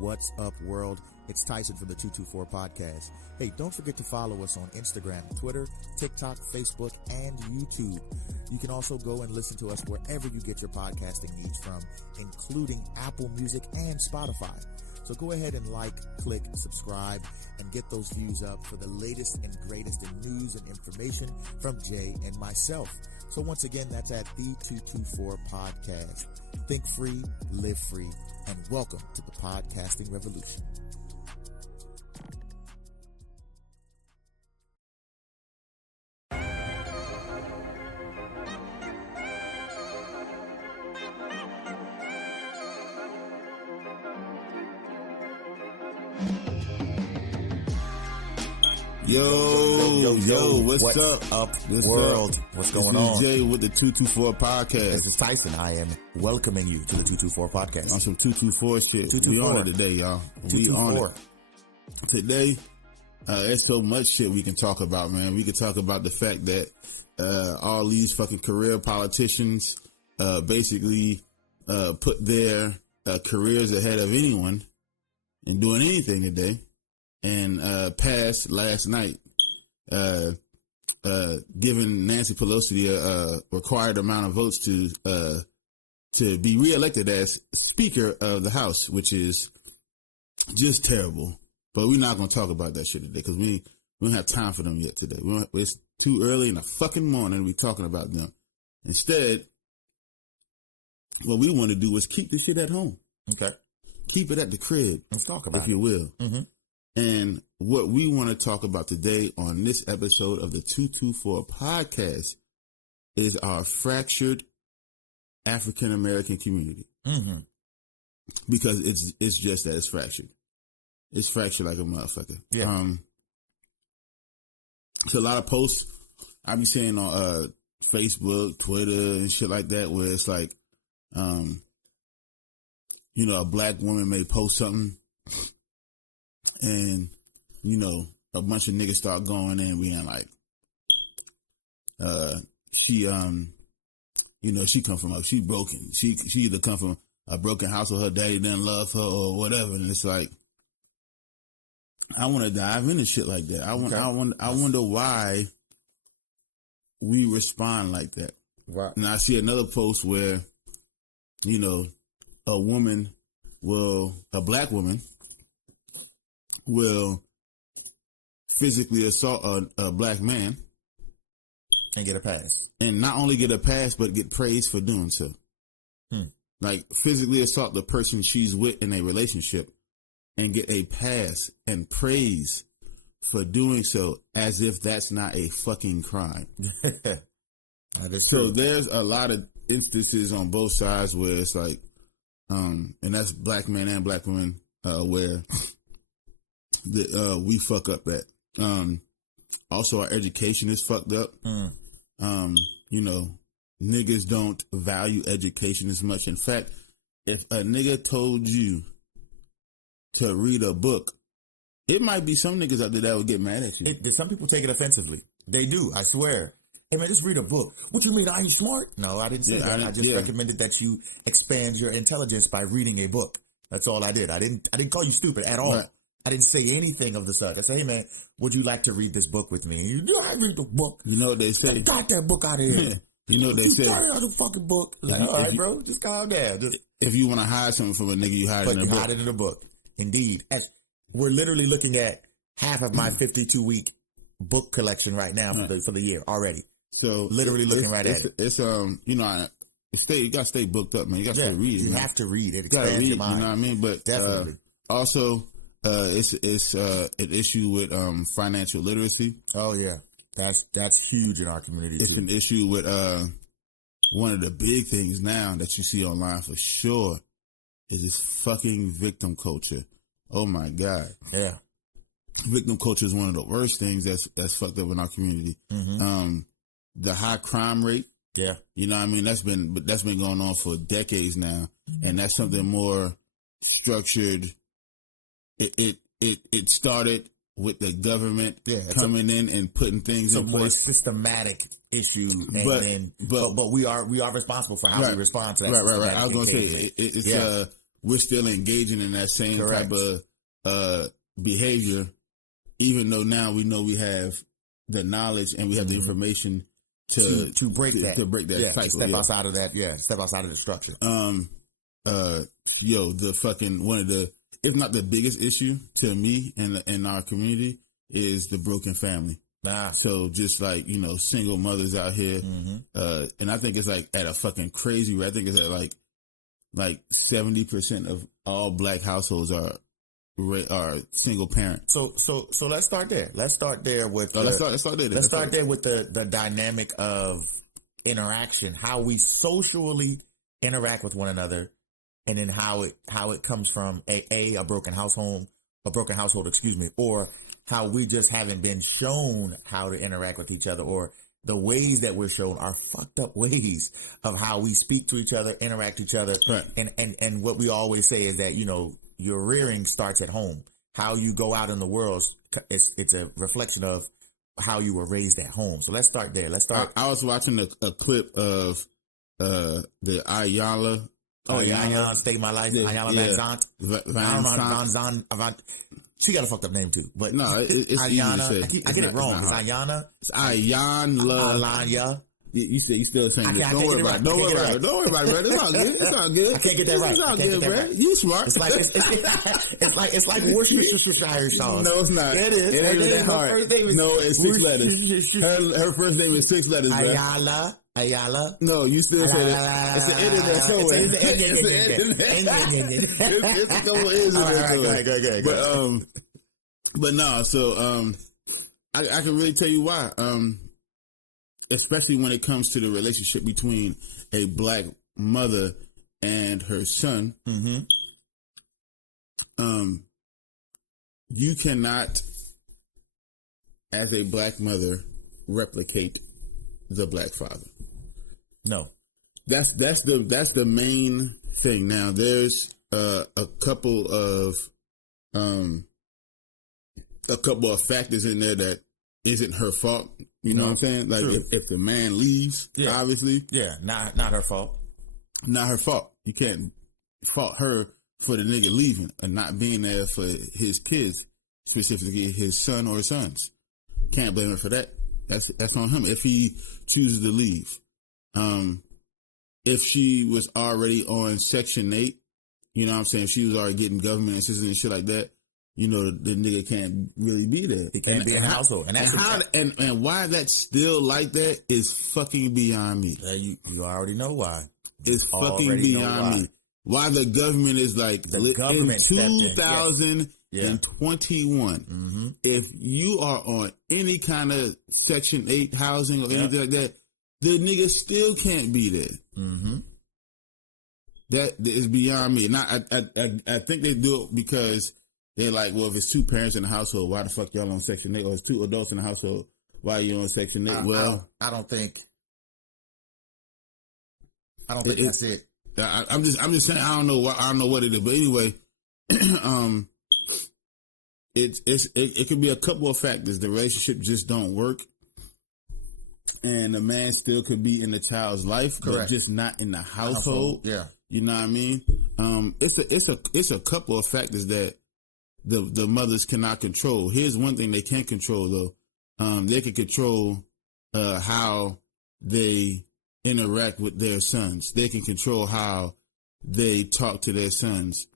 What's up, world? It's Tyson from the 224 Podcast. Hey, don't forget to follow us on Instagram, Twitter, TikTok, Facebook, and YouTube. You can also go and listen to us wherever you get your podcasting needs from, including Apple Music and Spotify. So go ahead and like, click, subscribe, and get those views up for the latest and greatest in news and information from Jay and myself. So once again, that's at the 224 Podcast. Think free, live free, and welcome to the podcasting revolution. Yo, what's up, world? What's going on? Jay with the 224 Podcast. This is Tyson. I am welcoming you to the 224 Podcast. On some 224 shit. 224. We on it today, y'all. We on it. Today, there's so much shit we can talk about, man. We could talk about the fact that all these fucking career politicians basically put their careers ahead of anyone and doing anything today. And passed last night, giving Nancy Pelosi a required amount of votes to be reelected as Speaker of the House, which is just terrible. But we're not going to talk about that shit today because we don't have time for them yet today. It's too early in the fucking morning to be talking about them. Instead, what we want to do is keep the shit at home. Okay. Keep it at the crib. Let's talk about it. If you will. Mm-hmm. And what we want to talk about today on this episode of the 224 Podcast is our fractured African American community. Mm-hmm. Because it's just that, it's fractured. It's fractured like a motherfucker. Yeah. So a lot of posts I be seeing on Facebook, Twitter, and shit like that, where it's like, a black woman may post something. And, a bunch of niggas start going in being like, she broken. She either come from a broken house or her daddy didn't love her or whatever. And it's like, I want to dive into shit like that. I wonder why we respond like that. Right. And I see another post where, a black woman will physically assault a black man and get a pass. And not only get a pass, but get praised for doing so. Like physically assault the person she's with in a relationship and get a pass and praise for doing so as if that's not a fucking crime. That is so true. There's a lot of instances on both sides where it's like, and that's black men and black women, where that we fuck up at. Also, our education is fucked up. Niggas don't value education as much. In fact, if a nigga told you to read a book, it might be some niggas out there that would get mad at you. Some people take it offensively. They do, I swear. Hey man, just read a book. What you mean, I ain't smart? No, I didn't say that. I just recommended that you expand your intelligence by reading a book. That's all I did. I didn't call you stupid at all. Right. I didn't say anything of the sort. I said, hey man, would you like to read this book with me? I read the book. You know what they say? Got that book out of here. You know what they say? Turn out the fucking book. Like, all right, bro, just calm down. If you want to hide something from a nigga, you hide it in a book. Hide it in a book. Indeed. We're literally looking at half of my 52-week book collection right now for the year already. So literally looking at it. It's you gotta stay booked up, man. You gotta stay reading. You have to read. It expands your mind. You know what I mean? But definitely. Also, it's an issue with financial literacy. Oh yeah, that's huge in our community. It's an issue with one of the big things now that you see online for sure is this fucking victim culture. Oh my god. Yeah. Victim culture is one of the worst things that's fucked up in our community. Mm-hmm. The high crime rate. Yeah. You know what I mean? That's been going on for decades now. Mm-hmm. And that's something more structured. It started with the government coming in and putting things in place. It's a more systematic issue, but we are responsible for how we respond to that. Right. I was going to say it's we're still engaging in that same Correct. type of behavior, even though now we know we have the knowledge and we have the information to break that. To break that cycle. Step outside of that. Yeah, step outside of the structure. The fucking one of the, if not the biggest issue to me and in our community is the broken family. So just like, single mothers out here, and I think it's like at a fucking crazy rate. I think it's at like 70% of all black households are single parent. So let's start there. Let's start there with let's start there. Let's start there with the dynamic of interaction, how we socially interact with one another, and then how it comes from a broken household, or how we just haven't been shown how to interact with each other, or the ways that we're shown are fucked up ways of how we speak to each other, interact with each other. Right. And what we always say is that, your rearing starts at home. How you go out in the world, it's a reflection of how you were raised at home. So let's start there. I was watching a clip of the Ayala. Ayala, Stay My Life. Ayala Van Zant. I don't know how Van Zant. She got a fucked up name too, but no, it's Ayana. easy to say. I get it wrong. It's Ayana. It's Ayala. Alanya. You still saying this. Don't worry about it. Don't worry about it, bro. It's all good. It's all good. I can't get that right. It's all good, bro. You smart. It's like Worcestershire sauce. No, it's not. It is. It ain't even that hard. No, it's 6 letters. Her first name is 6 letters, bro. Ayala. No, you still say that. It's the end of that somewhere. It's a couple of N's in there. Go. But no, so I can really tell you why. Especially when it comes to the relationship between a black mother and her son. You cannot, as a black mother, replicate the black father. No. That's the main thing. Now there's a couple of factors in there that isn't her fault. You know what I'm saying? Like if the man leaves, obviously. Yeah, not her fault. Not her fault. You can't fault her for the nigga leaving and not being there for his kids, specifically his son or sons. Can't blame her for that. That's on him if he chooses to leave. If she was already on Section 8, you know what I'm saying? If she was already getting government assistance and shit like that, the nigga can't really be there. He can't be in the household. And why that's still like that is fucking beyond me. You already know why. It's fucking beyond me. Why the government is like, in 2021, if you are on any kind of Section 8 housing or anything like that, the nigga still can't be there. That is beyond me. And I think they do it because they're like, well, if it's 2 parents in the household, why the fuck y'all on Section 8? Or it's 2 adults in the household, why are you on Section 8? I don't think that's it. I'm just saying, I don't know what it is, but anyway, it could be a couple of factors. The relationship just don't work, and the man still could be in the child's life, but just not in the household. Yeah, you know what I mean. It's a couple of factors that the mothers cannot control. Here's one thing they can't control though. They can control how they interact with their sons. They can control how they talk to their sons.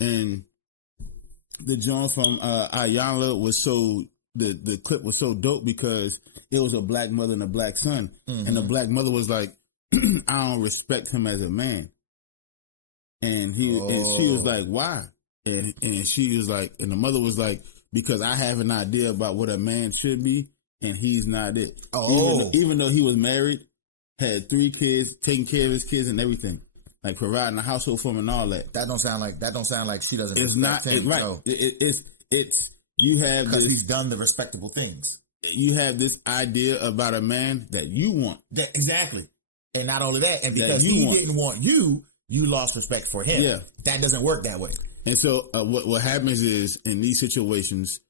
And the John from Ayala was the clip was so dope because it was a black mother and a black son. And the black mother was like, I don't respect him as a man. And she was like, why? And she was like, and the mother was like, because I have an idea about what a man should be, and he's not it. Even though he was married, had 3 kids, taking care of his kids and everything, like providing a household for him and all that. That don't sound like she doesn't. It's not him, right. So. It's you have because this, he's done the respectable things. You have this idea about a man that you want. Exactly, and not only that, and because he didn't want you, you lost respect for him. Yeah, that doesn't work that way. And so what happens is in these situations,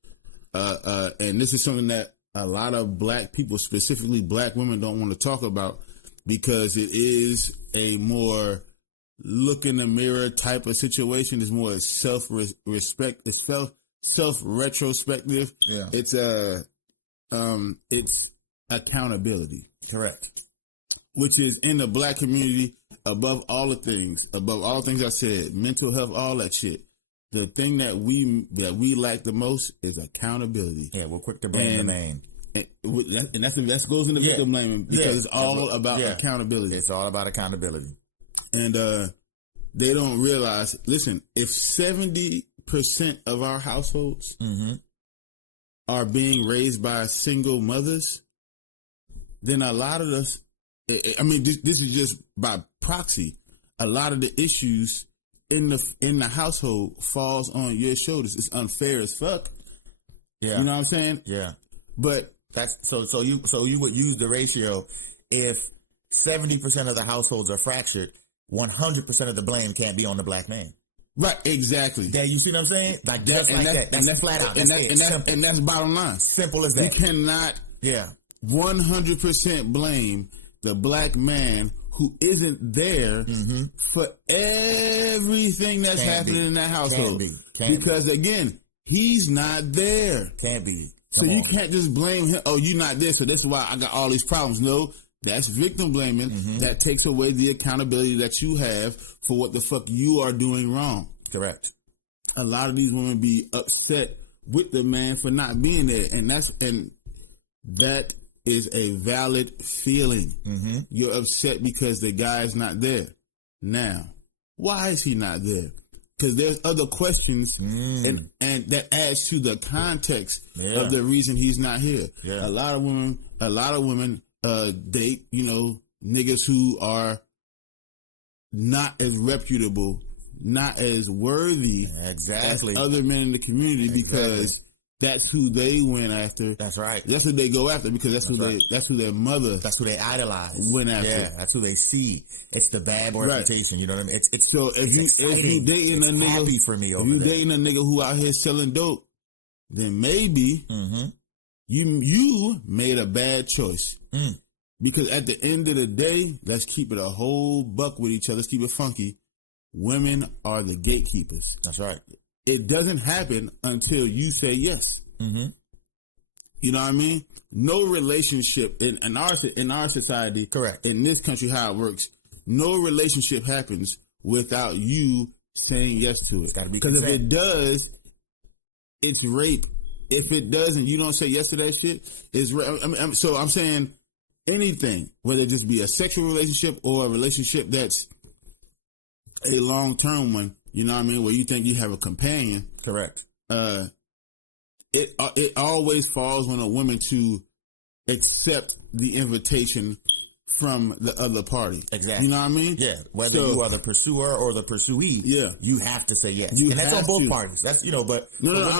and this is something that a lot of black people, specifically black women, don't want to talk about because it is a more look in the mirror type of situation. It's more self-respect. It's self-retrospective. Yeah. It's accountability. Correct. Which is in the black community above all things I said, mental health, all that shit. The thing that we lack the most is accountability. Yeah, we're quick to blame the man. And that goes into victim blaming because it's all about accountability. It's all about accountability. And they don't realize, listen, if 70% of our households are being raised by single mothers, then a lot of us, I mean, this is just by proxy, a lot of the issues in the household falls on your shoulders. It's unfair as fuck. Yeah. You know what I'm saying? Yeah. But that's so you would use the ratio if 70% of the households are fractured, 100% of the blame can't be on the black man. Right, exactly. Yeah, you see what I'm saying? Like just like that. That's flat out. And that's bottom line. Simple as that. You cannot 100% blame the black man who isn't there for everything that's happening in that household. Because again, he's not there. Can't be. You can't just blame him. Oh, you're not there, so that's why I got all these problems. No, that's victim blaming. That takes away the accountability that you have for what the fuck you are doing wrong. Correct. A lot of these women be upset with the man for not being there, and that is a valid feeling. You're upset because the guy's not there. Now, why is he not there? Because there's other questions, and that adds to the context of the reason he's not here. Yeah. A lot of women date, niggas who are not as reputable, not as worthy as other men in the community because that's who they went after. That's right. That's who they go after because that's who their mother. That's who they idolize. Went after. Yeah, that's who they see. It's the bad boy reputation. You know what I mean? It's so if you dating a nigga, happy for me. If you dating a nigga who out here selling dope, then maybe you made a bad choice. Because at the end of the day, let's keep it a whole buck with each other. Let's keep it funky. Women are the gatekeepers. That's right. It doesn't happen until you say yes. You know what I mean? No relationship in our society, correct? In this country, how it works, no relationship happens without you saying yes to it. Because if it does, it's rape. If it doesn't, you don't say yes to that shit. It's rape. So I'm saying anything, whether it just be a sexual relationship or a relationship that's a long-term one. You know what I mean? Where you think you have a companion. Correct. It always falls on a woman to accept the invitation from the other party. Exactly. You know what I mean? Yeah. Whether you are the pursuer or the pursuee, you have to say yes. And that's on both parties. That's but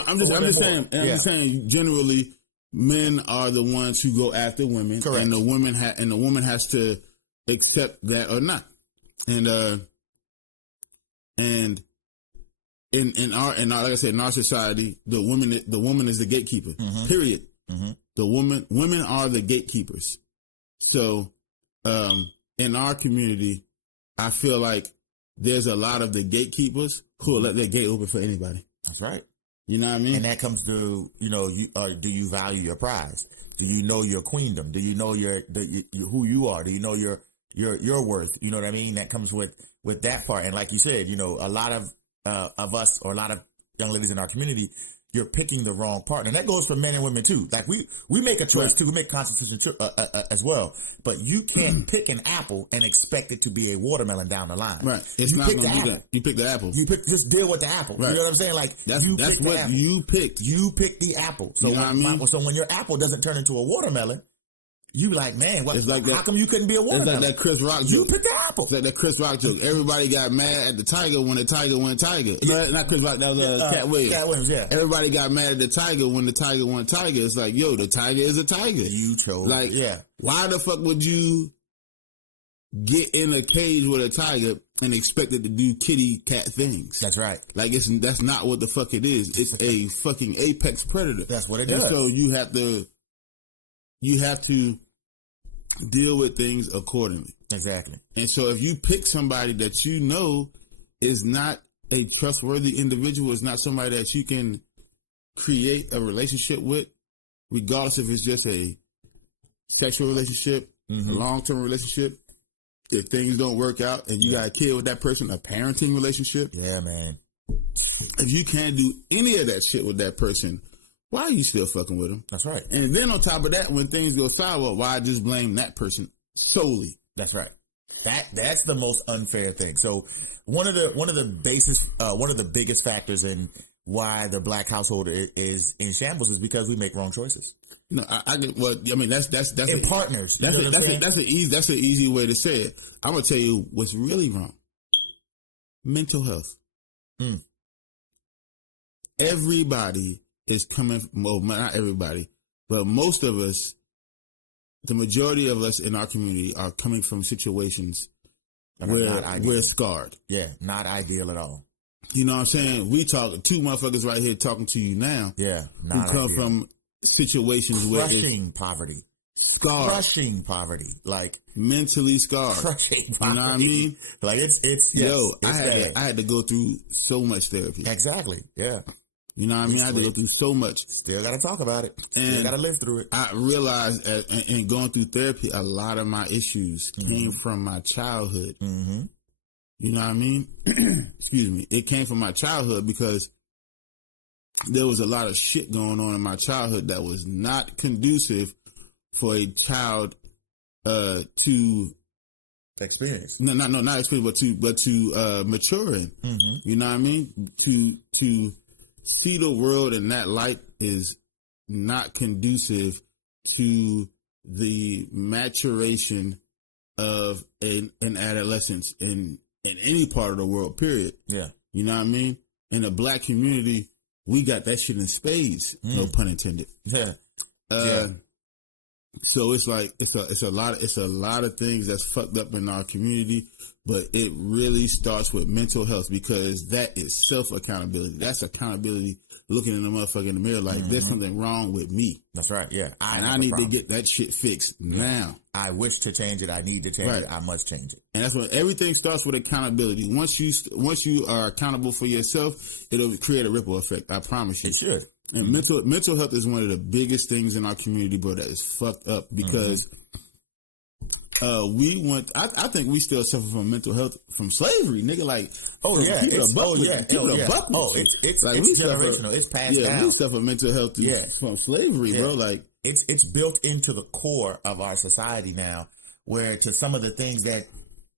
I'm just saying generally men are the ones who go after women. Correct. And the woman has to accept that or not. And in our like I said, in our society, the woman is the gatekeeper. Period. The women are the gatekeepers. So in our community, I feel like there's a lot of the gatekeepers who will let their gate open for anybody. That's right. You know what I mean? And that comes to do you value your prize? Do you know your queendom? Do you know who you are? Do you know your worth? You know what I mean? That comes with that part. And like you said, a lot of us, or a lot of young ladies in our community, you're picking the wrong partner. And that goes for men and women too. Like we make a choice too. We make conscious decisions as well. But you can't pick an apple and expect it to be a watermelon down the line. Right. It's not going to do that. You pick the apple. Just deal with the apple. Right. You know what I'm saying? Like that's what you picked. You picked the apple. So so when your apple doesn't turn into a watermelon, you like, man, what? It's like how come you couldn't be a watermelon? It's like that Chris Rock joke. You picked the apple. It's like that Chris Rock joke. Everybody got mad at the Tiger when the Tiger won Tiger. No, not Chris Rock. That was Cat Williams. Cat Williams, yeah. Everybody got mad at the Tiger when the Tiger won Tiger. It's like, yo, the Tiger is a tiger. You chose. Like, why the fuck would you get in a cage with a tiger and expect it to do kitty cat things? That's right. Like that's not what the fuck it is. It's a fucking apex predator. That's what it does. And so you have to deal with things accordingly. Exactly. And so if you pick somebody that you know is not a trustworthy individual, is not somebody that you can create a relationship with, regardless if it's just a sexual relationship, a long-term relationship, if things don't work out and you got a kid with that person, a parenting relationship. Yeah, man. If you can't do any of that shit with that person, why are you still fucking with them? That's right. And then on top of that, when things go sour, why just blame that person solely? That's right. That's the most unfair thing. So one of the biggest factors in why the black household is in shambles is because we make wrong choices. No, I mean that's in partners. That's an easy way to say it. I'm gonna tell you what's really wrong. Mental health. Everybody is coming. Well, not everybody, but most of us, the majority of us in our community, are coming from situations where we're scarred. Yeah, not ideal at all. You know what I'm saying? We talk two motherfuckers right here talking to you now. Yeah, who come from situations where crushing poverty, scarred, crushing poverty, like mentally scarred. Crushing poverty. You know what I mean? Like it's I had to go through so much therapy. Exactly. Yeah. You know what I mean? I had to go through so much. Still got to talk about it. Still got to live through it. I realized in going through therapy, a lot of my issues came from my childhood. Mm-hmm. You know what I mean? Excuse me. It came from my childhood because there was a lot of shit going on in my childhood that was not conducive for a child to experience. Not experience, but to mature in. Mm-hmm. You know what I mean? To see the world in that light is not conducive to the maturation of an adolescence in any part of the world, period. Yeah. You know what I mean? In the black community, we got that shit in spades, no pun intended. Yeah. So it's like it's a lot of things that's fucked up in our community, but it really starts with mental health because that is self accountability. That's accountability, looking in the motherfucker in the mirror like there's something wrong with me. That's right. Yeah, I need to get that shit fixed now. I wish to change it. I need to change it. I must change it. And that's when everything starts with accountability. Once you are accountable for yourself, it'll create a ripple effect. I promise you. It should. And mental health is one of the biggest things in our community, bro, that is fucked up because I think we still suffer from mental health from slavery, nigga. Like, it's generational. It's passed down. Yeah, we suffer mental health from slavery, bro. Like, it's built into the core of our society now, where to some of the things that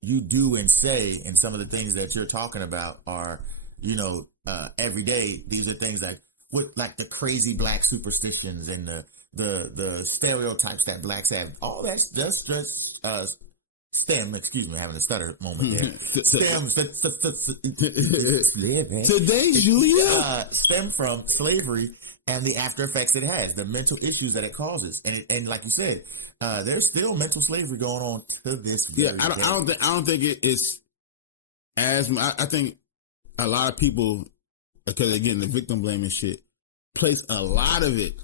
you do and say, and some of the things that you're talking about are, every day. These are things like the crazy black superstitions and the stereotypes that blacks have. All that's just stem. Excuse me, having a stutter moment there. Today, Julia, stem from slavery and the after effects it has, the mental issues that it causes, and like you said, there's still mental slavery going on to this day. I don't think it's as. I think a lot of people, because again, the victim blaming shit, place a lot of it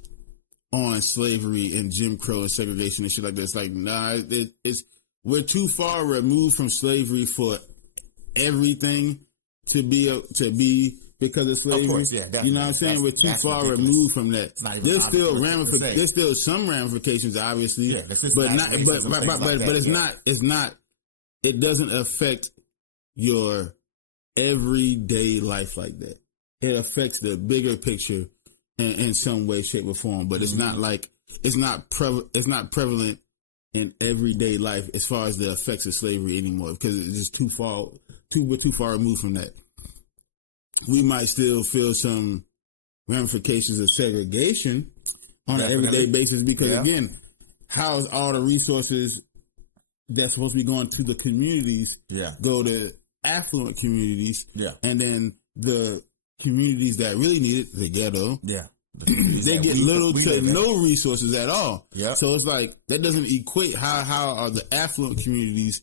on slavery and Jim Crow and segregation and shit like that. It's like, nah, we're too far removed from slavery for everything to be because of slavery. Of course, yeah, you know what I'm saying? We're too far removed from that. There's still some ramifications, obviously, but it's not. It doesn't affect your everyday life like that. It affects the bigger picture in some way, shape, or form, but it's not like it's not prevalent in everyday life as far as the effects of slavery anymore because it's just we're too far removed from that. We might still feel some ramifications of segregation on an everyday basis because again, how's all the resources that's supposed to be going to the communities go to affluent communities and then the communities that really need it, the ghetto, they get little to no resources at all. So it's like that doesn't equate. How are the affluent communities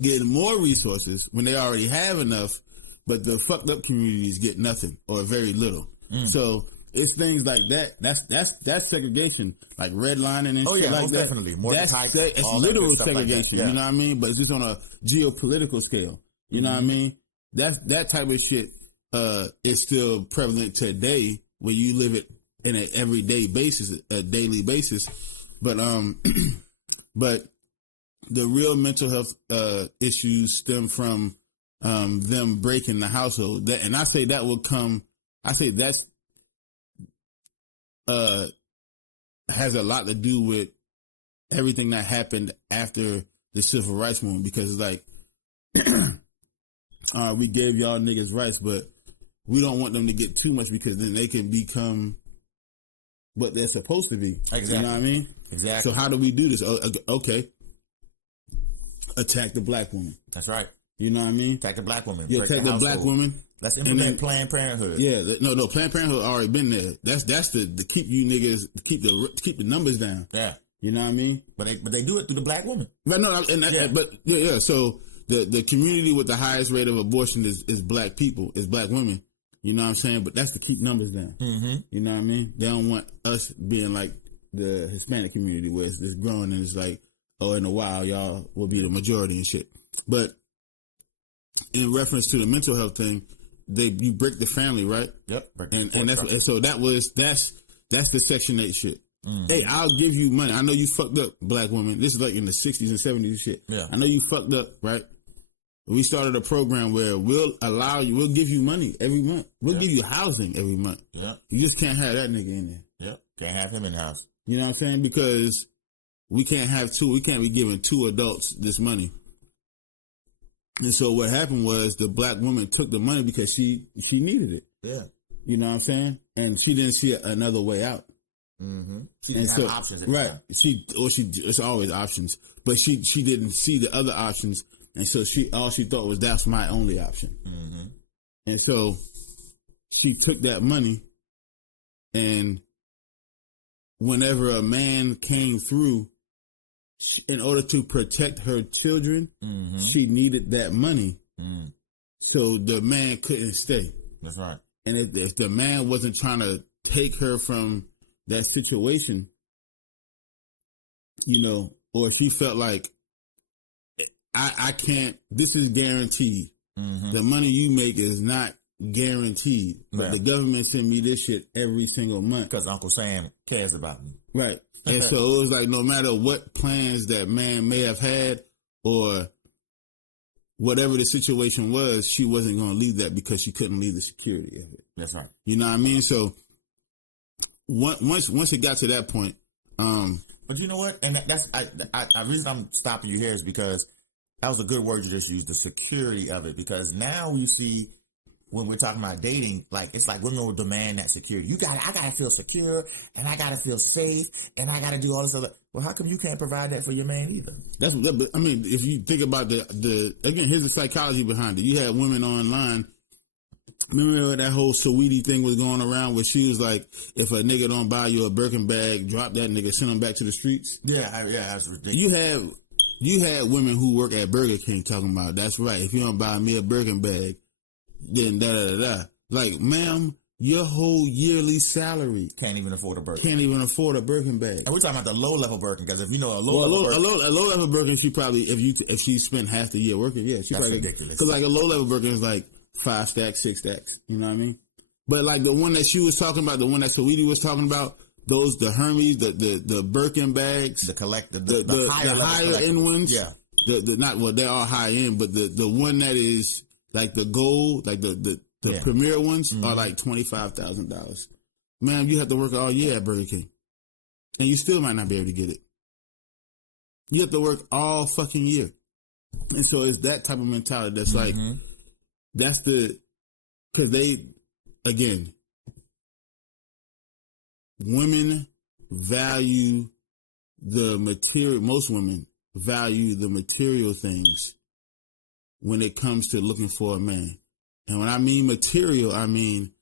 getting more resources when they already have enough, but the fucked up communities get nothing or very little? So it's things like that. That's segregation, like redlining and shit like most that. Definitely. More That's types, it's all that literal good stuff like that. segregation. Yeah. You know what I mean? But it's just on a geopolitical scale. You know what I mean? That type of shit is still prevalent today, where you live it in an everyday basis, a daily basis. But but the real mental health issues stem from them breaking the household. And I say that will come. I say that's has a lot to do with everything that happened after the civil rights movement, because like we gave y'all niggas rights, but we don't want them to get too much, because then they can become what they're supposed to be. Exactly. You know what I mean? Exactly. So how do we do this? Okay. Attack the black woman. That's right. You know what I mean? Attack the black woman. You attack the black woman. Let's implement Planned Parenthood. Yeah, no, Planned Parenthood already been there. That's the keep you niggas keep the numbers down. Yeah. You know what I mean? But they do it through the black woman. But no, yeah. So the community with the highest rate of abortion is black people, is black women. You know what I'm saying? But that's to keep numbers down. Mm-hmm. You know what I mean? They don't want us being like the Hispanic community, where it's growing and it's like, oh, in a while y'all will be the majority and shit. But in reference to the mental health thing, you break the family, right? Yep. And so that's the Section 8 shit. Mm-hmm. Hey, I'll give you money. I know you fucked up, black woman. This is like in the 60s and 70s and shit. Yeah. I know you fucked up, right? We started a program where we'll give you money every month. We'll give you housing every month. Yeah. You just can't have that nigga in there. Yep. Can't have him in the house. You know what I'm saying? Because we can't be giving two adults this money. And so what happened was the black woman took the money because she needed it. Yeah. You know what I'm saying? And she didn't see another way out. Mm-hmm. She didn't have options. Right. It's always options, but she didn't see the other options. And so all she thought was, that's my only option. Mm-hmm. And so she took that money, and whenever a man came through, in order to protect her children, mm-hmm. she needed that money. Mm. So the man couldn't stay. That's right. And if the man wasn't trying to take her from that situation, you know, or if she felt like, I can't, this is guaranteed. Mm-hmm. The money you make is not guaranteed. But the government send me this shit every single month. Because Uncle Sam cares about me. Right. And so it was like, no matter what plans that man may have had, or whatever the situation was, she wasn't going to leave that, because she couldn't leave the security of it. That's right. You know what I mean? So once it got to that point, but you know what? And that's the reason I'm stopping you here is because that was a good word you just used, the security of it. Because now you see, when we're talking about dating, like, it's like women will demand that security. I gotta feel secure, and I gotta feel safe, and I gotta do all this other. Well, how come you can't provide that for your man either? I mean, if you think about again, here's the psychology behind it. You had women online. Remember that whole Saweetie thing was going around, where she was like, if a nigga don't buy you a Birkin bag, drop that nigga, send him back to the streets. Yeah, that's ridiculous. You had women who work at Burger King talking about, that's right, if you don't buy me a Birkin bag, then da-da-da-da. Like, ma'am, your whole yearly salary can't even afford a Birkin. Can't even afford a Birkin bag. And we're talking about the low-level Birkin, because if you know a low-level Birkin, she probably, if she spent half the year working, yeah, she that's probably, ridiculous. Because like a low-level Birkin is like 5 stacks, 6 stacks, you know what I mean? But like the one that she was talking about, the one that Saweetie was talking about, the Hermes, the Birkin bags, the higher end ones, yeah. They're all high end, but the one that is like the gold, like the premier ones, mm-hmm. are like $25,000. Man, you have to work all year at Burger King, and you still might not be able to get it. You have to work all fucking year, and so it's that type of mentality that's mm-hmm. like, because women value the material. Most women value the material things when it comes to looking for a man. And when I mean material, I mean,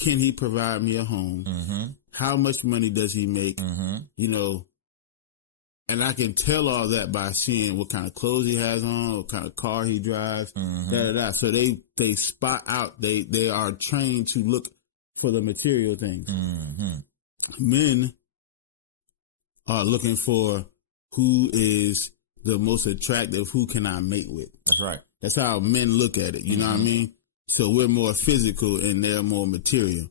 can he provide me a home? Mm-hmm. How much money does he make? Mm-hmm. You know, and I can tell all that by seeing what kind of clothes he has on, what kind of car he drives, mm-hmm. So they spot out, they are trained to look for the material things. Mm-hmm. Men are looking for who is the most attractive, who can I mate with. That's right. That's how men look at it. You know what I mean? So we're more physical and they're more material.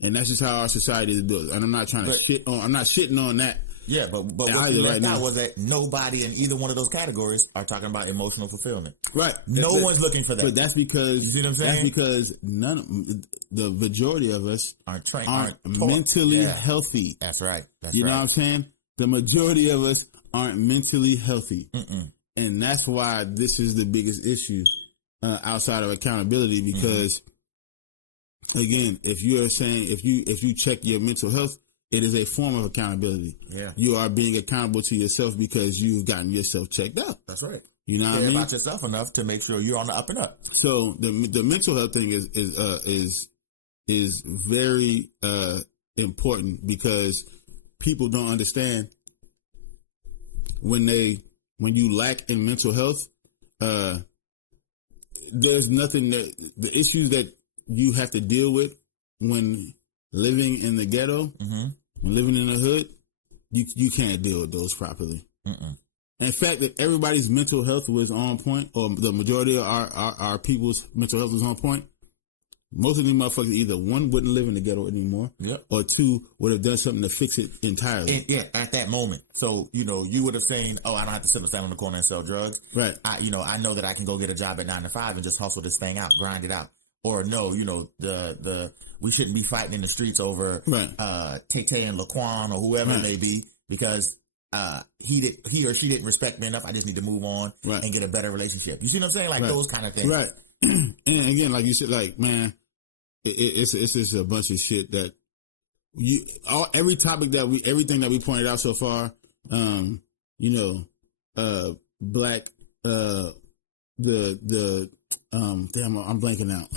And that's just how our society is built. And I'm not trying to I'm not shitting on that. Yeah, but what you left out was that nobody in either one of those categories are talking about emotional fulfillment. Right. No one's looking for that. But that's because, you see what I'm saying? That's because the majority of us aren't taught. mentally healthy. That's right. You know what I'm saying? The majority of us aren't mentally healthy. And that's why this is the biggest issue outside of accountability, because again, if you're saying, if you check your mental health, it is a form of accountability. Yeah. You are being accountable to yourself because you've gotten yourself checked out. That's right. You know what I mean? Care about yourself enough to make sure you're on the up and up. So the mental health thing is very important, because people don't understand when you lack in mental health, there's nothing that the issues that you have to deal with when living in the ghetto, when living in the hood, you can't deal with those properly. In fact, if everybody's mental health was on point, or the majority of our people's mental health was on point, most of these motherfuckers either, one, wouldn't live in the ghetto anymore, or two, would have done something to fix it entirely. At that moment. So, you would have saying, oh, I don't have to sit on the corner and sell drugs. Right. I know that I can go get a job at 9 to 5 and just hustle this thing out, grind it out. Or no, we shouldn't be fighting in the streets over Tay and Laquan or whoever it may be, because he or she didn't respect me enough. I just need to move on and get a better relationship. You see what I'm saying? Like those kind of things. Right. And again, like you said, like, man, it's just a bunch of shit that everything that we pointed out so far, black, damn, I'm blanking out.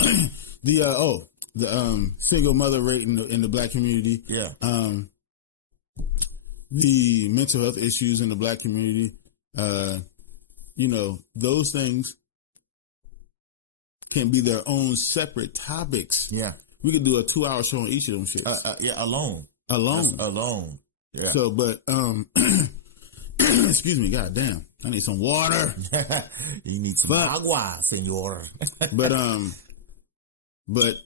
the single mother rate in the black community. Yeah. The mental health issues in the black community. Those things can be their own separate topics. Yeah. We could do a 2-hour show on each of them shits. Alone. Just alone. Yeah. So, but, excuse me, goddamn. I need some water. You need some agua, senor. but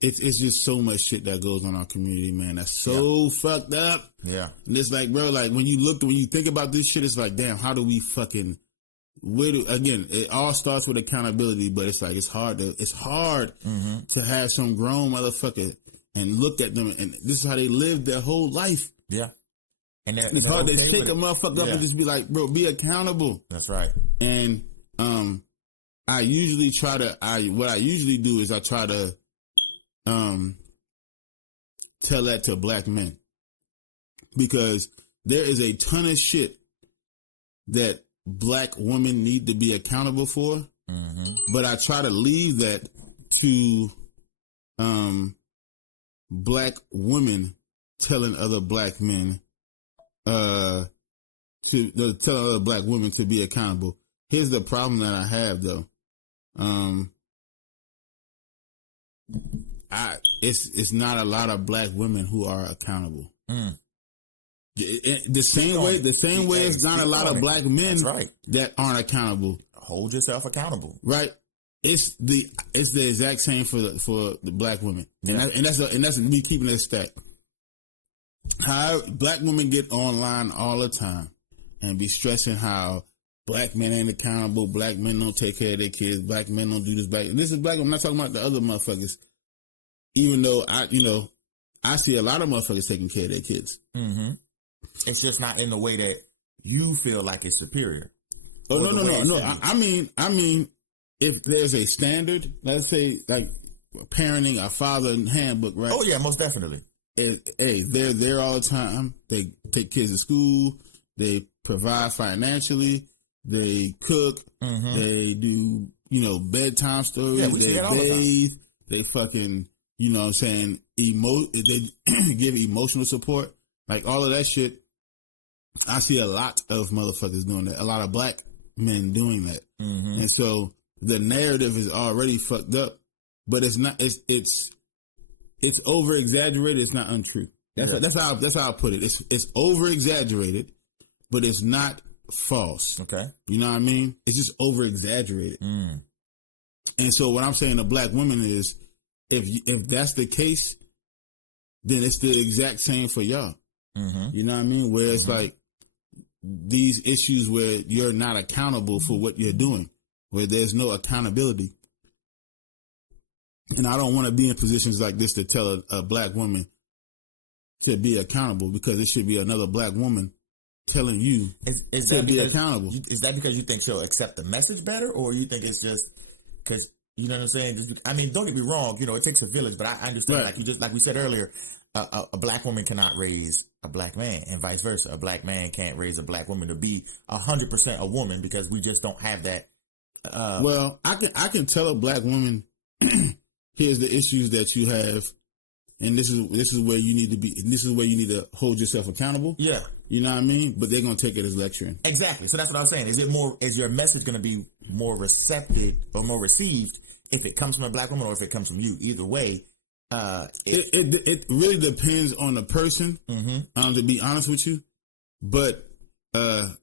it's just so much shit that goes on in our community, man. That's so fucked up. Yeah. And it's like, bro, like when you think about this shit, it's like, damn, how do we fucking, again, it all starts with accountability, but it's like, it's hard to have some grown motherfucker and look at them, and this is how they live their whole life. Yeah. And it's hard to shake a motherfucker up and just be like, bro, be accountable. That's right. And I usually try to tell that to black men, because there is a ton of shit that black women need to be accountable for, but I try to leave that to black women telling other black men tell other black women to be accountable. Here's the problem that I have, though. It's not a lot of black women who are accountable. The same way it's not a lot of black men that aren't accountable. Hold yourself accountable. Right. It's the exact same for the black women. Yeah. And that's me keeping it stacked. How black women get online all the time and be stressing how black men ain't accountable, black men don't take care of their kids, black men don't do this. This is black. I'm not talking about the other motherfuckers. Even though I see a lot of motherfuckers taking care of their kids. Mm-hmm. It's just not in the way that you feel like it's superior. Oh no. I mean, if there's a standard, let's say like parenting, a father handbook, right? Oh yeah, most definitely. Hey, they're there all the time. They take kids to school. They provide financially. They cook. Mm-hmm. They do, bedtime stories. Yeah, they bathe. They fucking, what I'm saying, they give emotional support. Like all of that shit. I see a lot of motherfuckers doing that. A lot of black men doing that. Mm-hmm. And so the narrative is already fucked up, but it's not, it's over exaggerated. It's not untrue. That's how I put it. It's over exaggerated, but it's not false. Okay. You know what I mean? It's just over exaggerated. And so what I'm saying to black women is, if that's the case, then it's the exact same for y'all. You know what I mean? Where it's like these issues where you're not accountable for what you're doing, where there's no accountability. And I don't want to be in positions like this to tell a black woman to be accountable, because it should be another black woman telling you is to that be accountable. Is that because you think she'll accept the message better, or you think it's just because, you know what I'm saying? I mean, don't get me wrong. You know, it takes a village, but I understand, like we said earlier, a black woman cannot raise a black man, and vice versa. A black man can't raise a black woman to be 100% a woman, because we just don't have that. Well, I can tell a black woman, here's the issues that you have, and this is where you need to be. And this is where you need to hold yourself accountable. Yeah, you know what I mean. But they're gonna take it as lecturing. Exactly. So that's what I'm saying. Is your message going to be more receptive or more received if it comes from a black woman or if it comes from you? Either way, it really depends on the person. To be honest with you, but I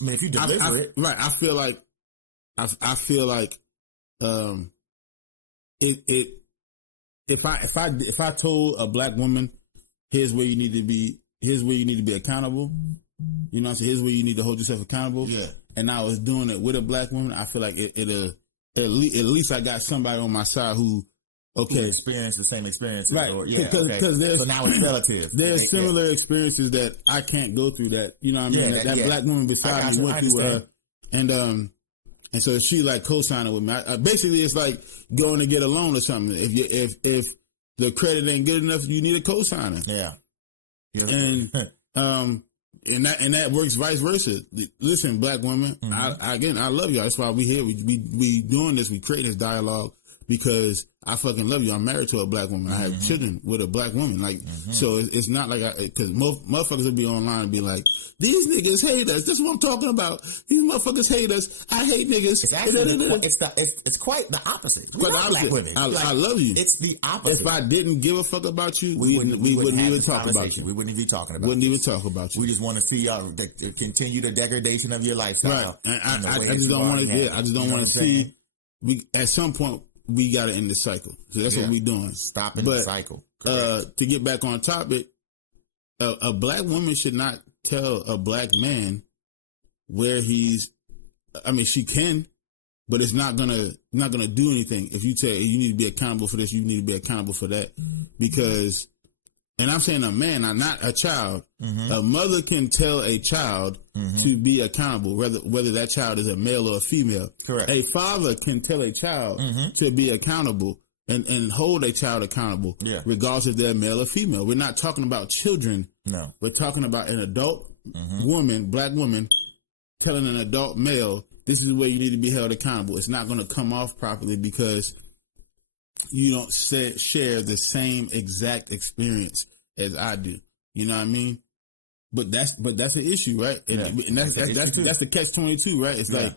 mean, if you deliver it right, I feel like if I told a black woman, here's where you need to be accountable, you know what I'm saying, here's where you need to hold yourself accountable, and I was doing it with a black woman, I feel like at least I got somebody on my side who experience the same experiences, right? Because so now it's relative. There's similar experiences that I can't go through, that, you know what I mean, that black woman beside me went through, and so she like co-signing with me. Basically, it's like going to get a loan or something. If the credit ain't good enough, you need a co-signer. Yeah. And that works vice versa. Listen, black women, I love y'all. That's why we here. We doing this. We create this dialogue because I fucking love you. I'm married to a black woman. I have children with a black woman. Like, so it's not like because motherfuckers will be online and be like, these niggas hate us. This is what I'm talking about. These motherfuckers hate us. I hate niggas. It's actually it's quite the opposite. We're not black women. I love you. It's the opposite. If I didn't give a fuck about you, we wouldn't even talk about you. We wouldn't even be talking about Wouldn't even talk about you. We just want to see y'all continue the degradation of your lifestyle. Right. And I just don't want to. I just don't want to see. At some point, we got to end the cycle. So that's what we're doing. Stopping the cycle. To get back on topic, a black woman should not tell a black man where he's. I mean, she can, but it's not gonna do anything. If you tell you need to be accountable for this, you need to be accountable for that, because. And I'm saying a man, not a child. A mother can tell a child to be accountable, whether that child is a male or a female. Correct. A father can tell a child to be accountable and hold a child accountable, regardless if they're male or female. We're not talking about children. No. We're talking about an adult woman, black woman, telling an adult male, this is where you need to be held accountable. It's not going to come off properly because you don't share the same exact experience as I do. You know what I mean? But that's the issue, right? And that's the catch-22, right? It's like,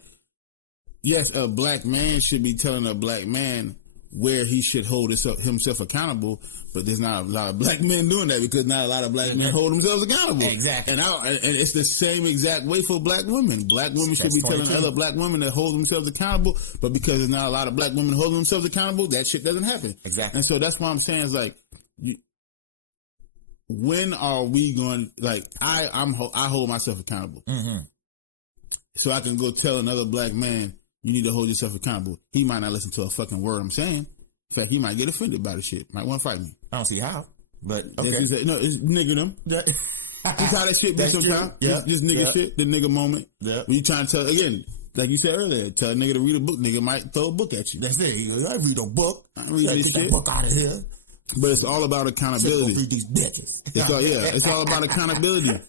yes, a black man should be telling a black man where he should hold himself accountable, but there's not a lot of black men doing that because not a lot of black men hold themselves accountable. Exactly. And it's the same exact way for black women. Black women should be telling other black women to hold themselves accountable, but because there's not a lot of black women holding themselves accountable, that shit doesn't happen. Exactly. And so that's why I'm saying is like, when are we going? Like, I hold myself accountable, so I can go tell another black man, you need to hold yourself accountable. He might not listen to a fucking word I'm saying. In fact, he might get offended by the shit. Might want to fight me. I don't see how, but okay. It's nigga them. That's how that shit be sometimes. Just nigga shit. The nigga moment. When you trying to tell, again, like you said earlier, tell a nigga to read a book, nigga might throw a book at you. That's it. I read a book. I read this shit. Get that book out of here. But it's all about accountability. Read these bitches. It's all about accountability.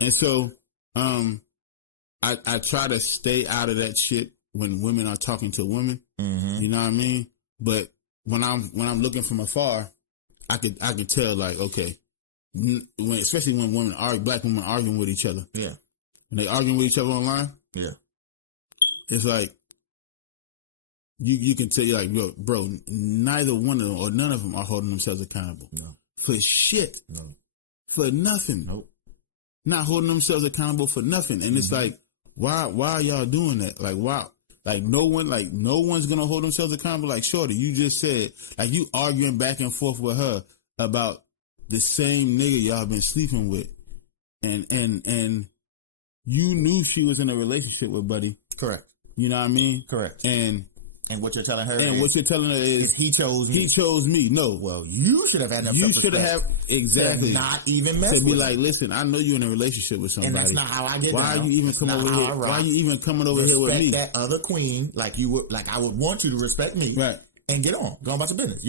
And so, I try to stay out of that shit when women are talking to women. You know what I mean? But when I'm looking from afar, I could tell, like, okay, especially when black women arguing with each other. Yeah. When they arguing with each other online. Yeah. It's like, you can tell you like, yo, bro, neither one of them or none of them are holding themselves accountable for shit, for nothing. Nope. Not holding themselves accountable for nothing, and it's like, why are y'all doing that? Like, why? Like no one's gonna hold themselves accountable. Like, shorty, you just said, like, you arguing back and forth with her about the same nigga y'all been sleeping with, and you knew she was in a relationship with Buddy. Correct. You know what I mean? Correct. And what you're telling her is he chose me. He chose me. No. Well, you should have had enough. You should have exactly not even mess to be with like, me. listen, I know you're in a relationship with somebody. And that's not how I get. Why down. are you even coming over here? Why are you even coming over here with me? That other queen, like you would, like I would want you to respect me, right? And get on, go about your business.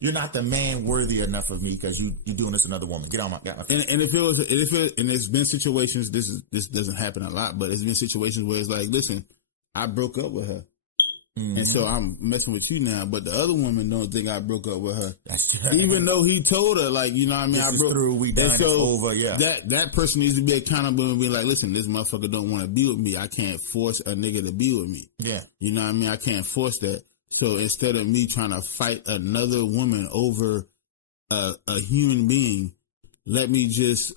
You're not the man worthy enough of me because you're doing this to another woman. Get on my. And there's been situations. This doesn't happen a lot, but it's been situations where it's like, listen, I broke up with her. And so I'm messing with you now, but the other woman don't think I broke up with her. That's true. Even though he told her, like, you know what I mean? This is through, we done, it's over, yeah. That person needs to be accountable and be like, listen, this motherfucker don't want to be with me. I can't force a nigga to be with me. Yeah. You know what I mean? I can't force that. So instead of me trying to fight another woman over a human being, let me just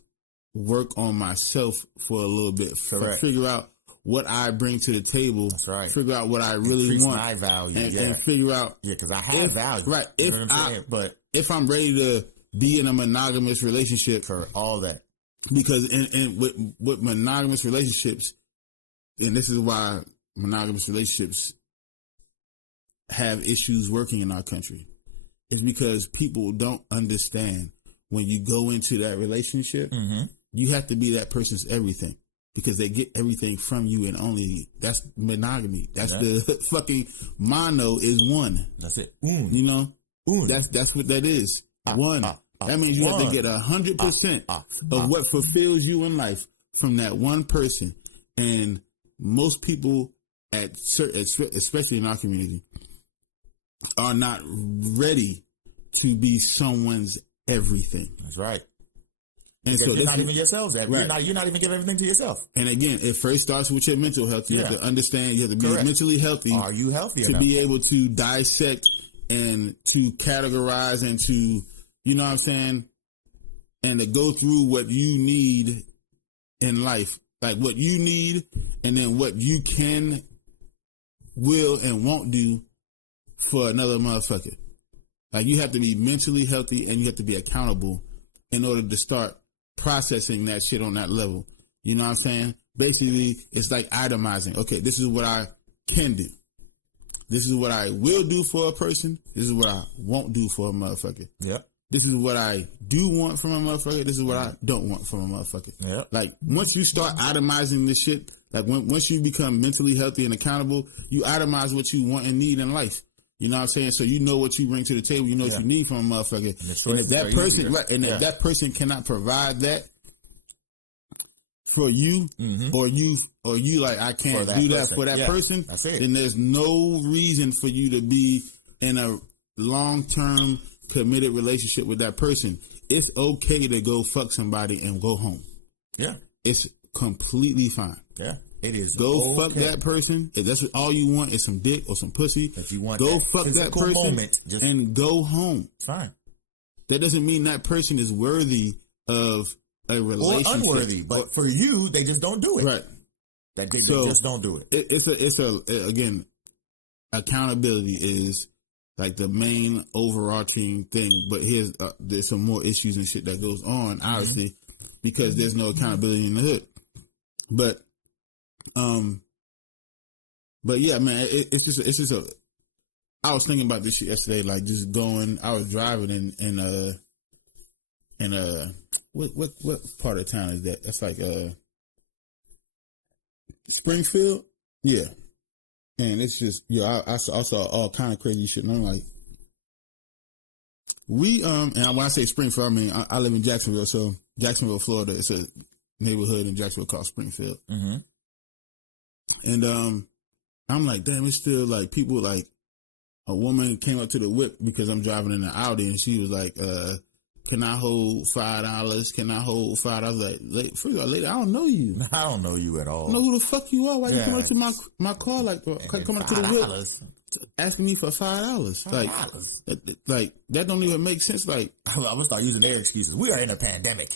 work on myself for a little bit. Correct. Figure out what I bring to the table. That's right. Figure out what I really Increase want. my value. And figure out. Yeah, because I have value. Right. You know what I'm saying? But if I'm ready to be in a monogamous relationship. For all that. Because with monogamous relationships, and this is why monogamous relationships have issues working in our country, is because people don't understand when you go into that relationship, you have to be that person's everything. Because they get everything from you and only you. That's monogamy. That's the fucking mono is one. That's it. You know? That's what that is. One. That means you have to get 100% of what fulfills you in life from that one person. And most people, especially in our community, are not ready to be someone's everything. That's right. And so you're not even yourselves. Right. You're not even giving everything to yourself. And again, it first starts with your mental health. You have to understand. You have to be mentally healthy. Are you healthy to enough? Be able to dissect and to categorize and to, you know what I'm saying, and to go through what you need in life, like what you need, and then what you can, will, and won't do for another motherfucker. Like you have to be mentally healthy and you have to be accountable in order to start processing that shit on that level. You know what I'm saying? Basically, it's like itemizing. Okay, this is what I can do. This is what I will do for a person. This is what I won't do for a motherfucker. Yep. This is what I do want from a motherfucker. This is what I don't want from a motherfucker. Yep. Like, once you start itemizing this shit, like once you become mentally healthy and accountable, you itemize what you want and need in life. You know what I'm saying? So you know what you bring to the table. You know what you need from a motherfucker. And if that person, if that person cannot provide that for you, or you like, I can't do that for that person, then there's no reason for you to be in a long-term committed relationship with that person. It's okay to go fuck somebody and go home. Yeah. It's completely fine. Yeah. It is. Go fuck that person. If that's what all you want is some dick or some pussy, if you want go fuck that person and go home. It's fine. That doesn't mean that person is worthy of a relationship. Or unworthy. But for you, they just don't do it. Right. That they just don't do it. Again, accountability is like the main overarching thing. But there's some more issues and shit that goes on, obviously, because there's no accountability in the hood. But yeah, man, it's just I was thinking about this shit yesterday, like just going. I was driving in what part of town is that? That's like Springfield, yeah. And it's just I saw all kind of crazy shit, and I'm like, and when I say Springfield, I mean I live in Jacksonville, so Jacksonville, Florida. It's a neighborhood in Jacksonville called Springfield. And I'm like, damn, it's still like people, like a woman came up to the whip because I'm driving in an Audi, and she was like, can I hold $5? Can I hold $5? I was like, first of all, lady, I don't know you. I don't know you at all. I don't know who the fuck you are. Why you come up to my car like coming up to the whip? asking me for $5. Like that don't even make sense. Like I'm gonna start using their excuses. We are in a pandemic.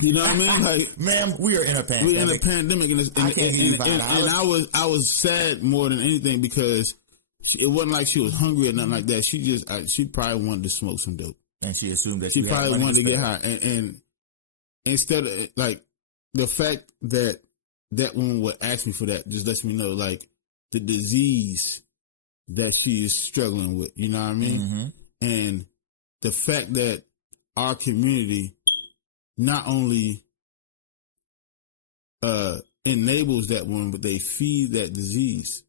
You know what I mean? Like, ma'am, we are in a pandemic. We're in a pandemic, and I was sad more than anything because it wasn't like she was hungry or nothing like that. She probably wanted to smoke some dope, and she assumed that she probably wanted to get high. And instead of like the fact that woman would ask me for that, just lets me know like the disease that she is struggling with. You know what I mean? Mm-hmm. And the fact that our community not only enables that one, but they feed that disease.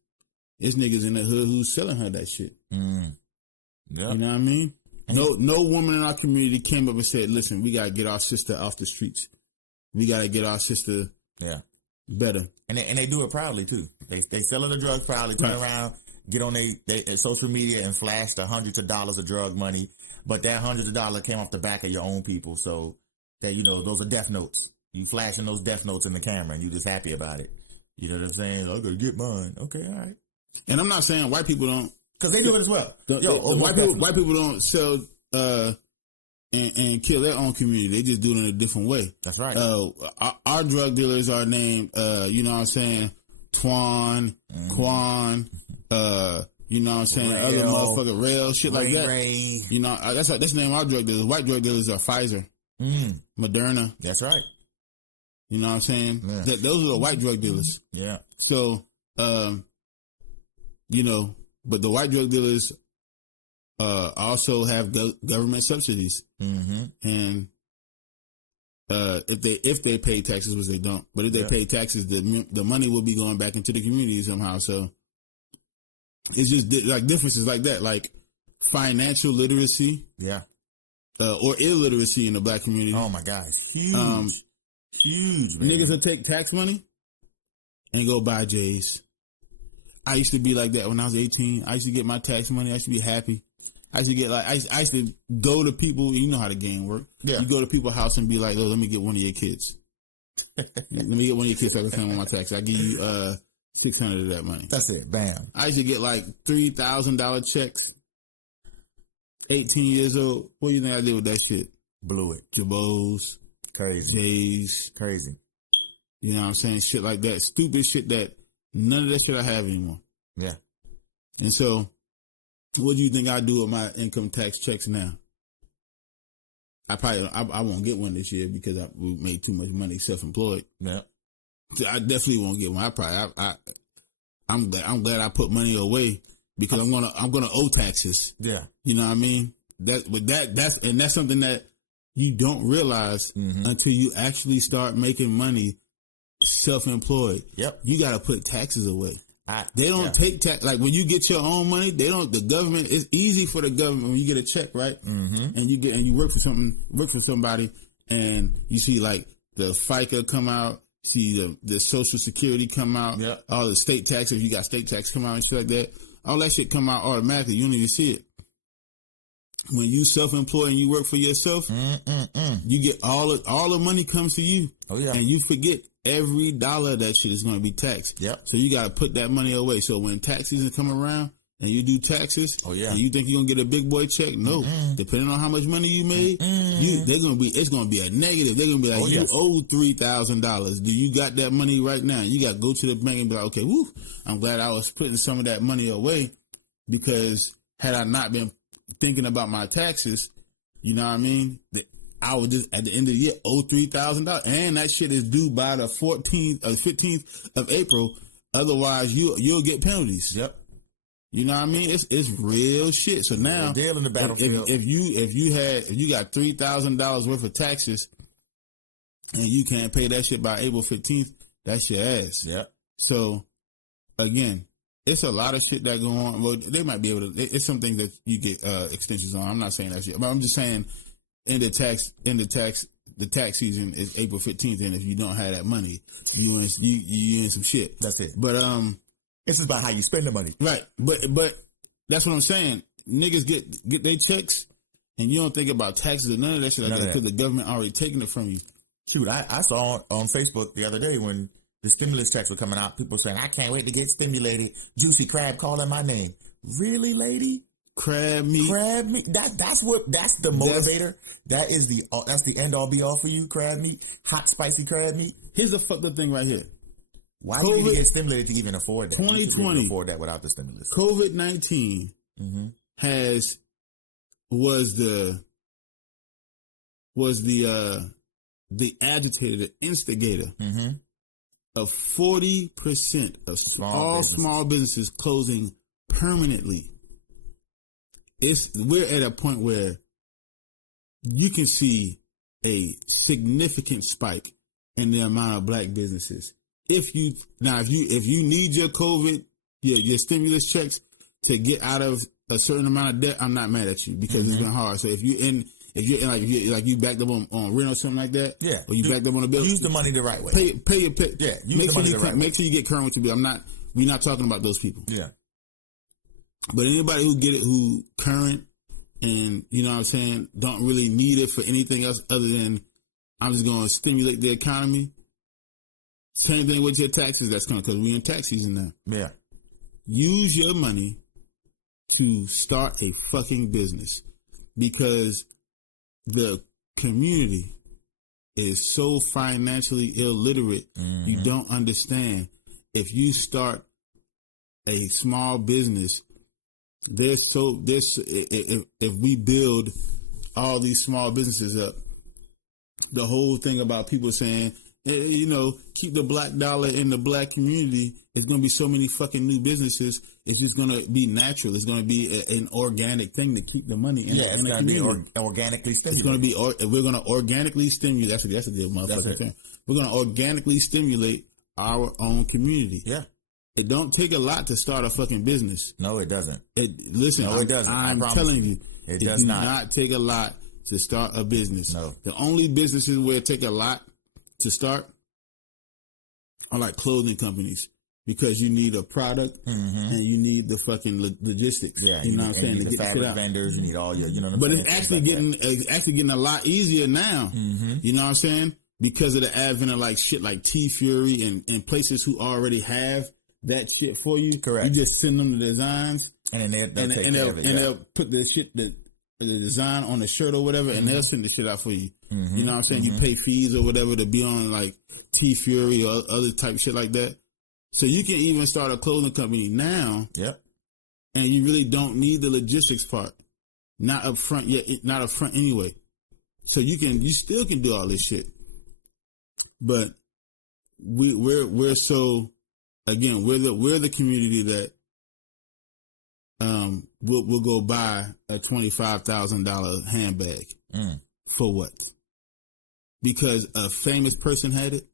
There's niggas in the hood who's selling her that shit. Mm. Yep. You know what I mean? No woman in our community came up and said, listen, we got to get our sister off the streets. We got to get our sister better. And they do it proudly, too. They sell her the drugs proudly, turn around, get on their social media and flash the hundreds of dollars of drug money. But that hundreds of dollars came off the back of your own people, so that, you know, those are death notes. You flashing those death notes in the camera and you just happy about it. You know what I'm saying? I gotta get mine. Okay, all right. And I'm not saying white people don't, because they do it as well. White people don't sell and kill their own community. They just do it in a different way. That's right. Our drug dealers are named, you know what I'm saying, Twan, Quan, you know what I'm saying, Rail, other motherfucker, Rail, shit like that. Ray. You know, that's the name of our drug dealers. White drug dealers are Pfizer, Moderna. That's right. You know what I'm saying? Yeah. Those are the white drug dealers. Yeah. So, you know, but the white drug dealers also have government subsidies, and if they pay taxes, which they don't, but if they pay taxes, the money will be going back into the community somehow. So it's just like differences like that, like financial literacy, or illiteracy in the black community. Oh my God, huge, huge. Man. Niggas will take tax money and go buy J's. I used to be like that when I was 18. I used to get my tax money. I used to be happy. I used to get like, I used to go to people, you know how the game work. Yeah. You go to people's house and be like, oh, let me get one of your kids. Let me get one of your kids so I can claim on my tax. I give you $600 of that money. That's it. Bam. I used to get like $3,000 checks. 18 years old. What do you think I did with that shit? Blew it. Jabos. Crazy. J's. Crazy. You know what I'm saying? Shit like that. Stupid shit that none of that shit I have anymore. Yeah. And so, what do you think I do with my income tax checks now? I won't get one this year because we made too much money self-employed. Yeah. So I definitely won't get one. I'm glad I put money away because I'm gonna owe taxes. Yeah. You know what I mean? That's something that you don't realize until you actually start making money self-employed. Yep. You got to put taxes away. They don't take tax. Like when you get your own money, the government, it's easy for the government when you get a check, right? And you work for somebody and you see like the FICA come out, see the Social Security come out, all the state taxes, you got state tax come out and shit like that. All that shit come out automatically. You don't even see it. When you self-employed and you work for yourself, you get all the money comes to you. Oh yeah. And you forget every dollar of that shit is going to be taxed. Yep. So you got to put that money away. So when tax season come around and you do taxes, and you think you're going to get a big boy check, no. Depending on how much money you made, it's going to be a negative. They're going to be like, you owe $3,000. Do you got that money right now? You got to go to the bank and be like, okay, woo, I'm glad I was putting some of that money away because had I not been thinking about my taxes, you know what I mean? I would just at the end of the year owe $3,000, and that shit is due by the 14th or 15th of April. Otherwise, you'll get penalties. Yep. You know what I mean? It's real shit. So now, deal in the battlefield. If you got $3,000 worth of taxes, and you can't pay that shit by April 15th, that's your ass. Yep. So again, it's a lot of shit that go on. Well, they might be able to. It's some things that you get extensions on. I'm not saying that shit, but I'm just saying. The tax season is April 15th, and if you don't have that money, you in some shit. That's it. But it's just about how you spend the money, right? But that's what I'm saying. Niggas get their checks, and you don't think about taxes or none of that shit because the government already taking it from you. Shoot, I saw on Facebook the other day when the stimulus checks were coming out, people saying, "I can't wait to get stimulated." Juicy Crab calling my name. Really, lady? Crab meat. Crab meat. That's the motivator. That's the end all be all for you. Crab meat, hot spicy crab meat. Here's the fucked up thing right here. Why do you need to get stimulated to even afford that? 2020 afford that without the stimulus. COVID-19 was the agitator, the instigator of 40% of small businesses closing permanently. We're at a point where you can see a significant spike in the amount of black businesses. If you need your COVID, your stimulus checks to get out of a certain amount of debt, I'm not mad at you because it's been hard. So if you backed up on rent or something like that, or you backed up on a bill, use the money the right way. Pay your pay. Yeah, make sure you get current with your bill. We're not talking about those people. Yeah. But anybody who current and, you know what I'm saying, don't really need it for anything else other than I'm just going to stimulate the economy. Same thing with your taxes that's coming because we're in tax season now. Yeah. Use your money to start a fucking business because the community is so financially illiterate. You don't understand. If you start a small business, if we build all these small businesses up, the whole thing about people saying, keep the black dollar in the black community, it's going to be so many fucking new businesses. It's just going to be natural. It's going to be an organic thing to keep the money in, it's the community. Be organically stimulated. It's going to be, we're going to organically stimulate. That's a good motherfucking thing. We're going to organically stimulate our own community. Yeah. It don't take a lot to start a fucking business. No, it doesn't. It doesn't. I'm telling you, it does not take a lot to start a business. No. The only businesses where it take a lot to start are like clothing companies because you need a product and you need the fucking logistics. Yeah, you know what I'm saying? You need the fabric vendors. You need all your, you know. What I'm but saying? it's actually getting a lot easier now. You know what I'm saying? Because of the advent of like shit like T-Fury and places who already have that shit for you. Correct. You just send them the designs, and they'll put the shit the design on the shirt or whatever, and they'll send the shit out for you. You know what I'm saying? You pay fees or whatever to be on like T-Fury or other type shit like that. So you can even start a clothing company now. Yep. And you really don't need the logistics part, not up front yet, not up front anyway. So you still can do all this shit, but we're so. Again, we're the community that will go buy a $25,000 handbag for what? Because a famous person had it.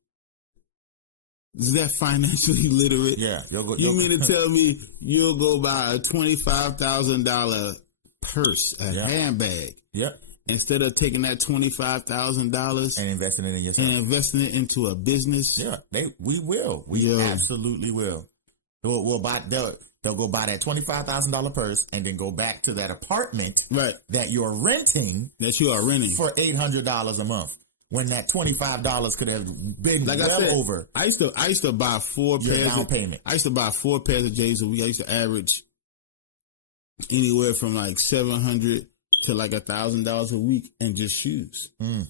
Is that financially literate? Yeah, you mean to tell me you'll go buy a $25,000 purse, handbag? Yep. Instead of taking that $25,000 and investing it in yourself and investing it into a business. Yeah, we will. We absolutely will. They'll go buy that $25,000 purse and then go back to that apartment that you're renting. That you are renting for $800 a month. When that $25 could have been like well I said, over. I used to buy 4 pairs down payment. I used to buy 4 pairs of J's a week. I used to average anywhere from like $700 to like $1,000 a week and just shoes. You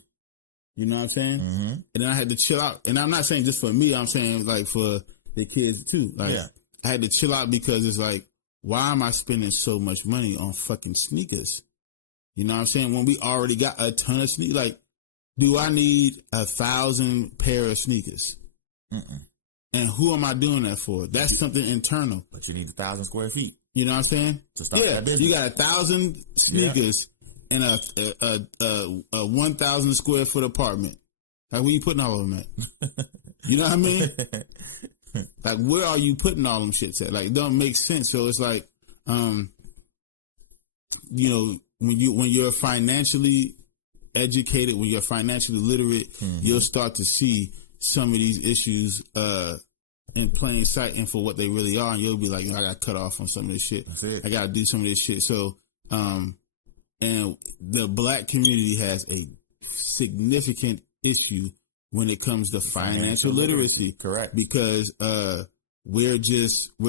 know what I'm saying? And then I had to chill out. And I'm not saying just for me, I'm saying like for the kids too. Like I had to chill out because it's like, why am I spending so much money on fucking sneakers? You know what I'm saying? When we already got a ton of sneakers, like, do I need 1,000 pair of sneakers? And who am I doing that for? That's something internal. But you need 1,000 square feet. You know what I'm saying? You got 1,000 sneakers in a 1,000 square foot apartment. Like, where you putting all of them at? You know what I mean? Like, where are you putting all them shits at? Like, it don't make sense. So it's like, you know, when you're financially educated, when you're financially literate, you'll start to see some of these issues in plain sight and for what they really are, and you'll be like, I got cut off on some of this shit. I got to do some of this shit. So, and the black community has a significant issue when it comes to financial literacy. Correct. Because we're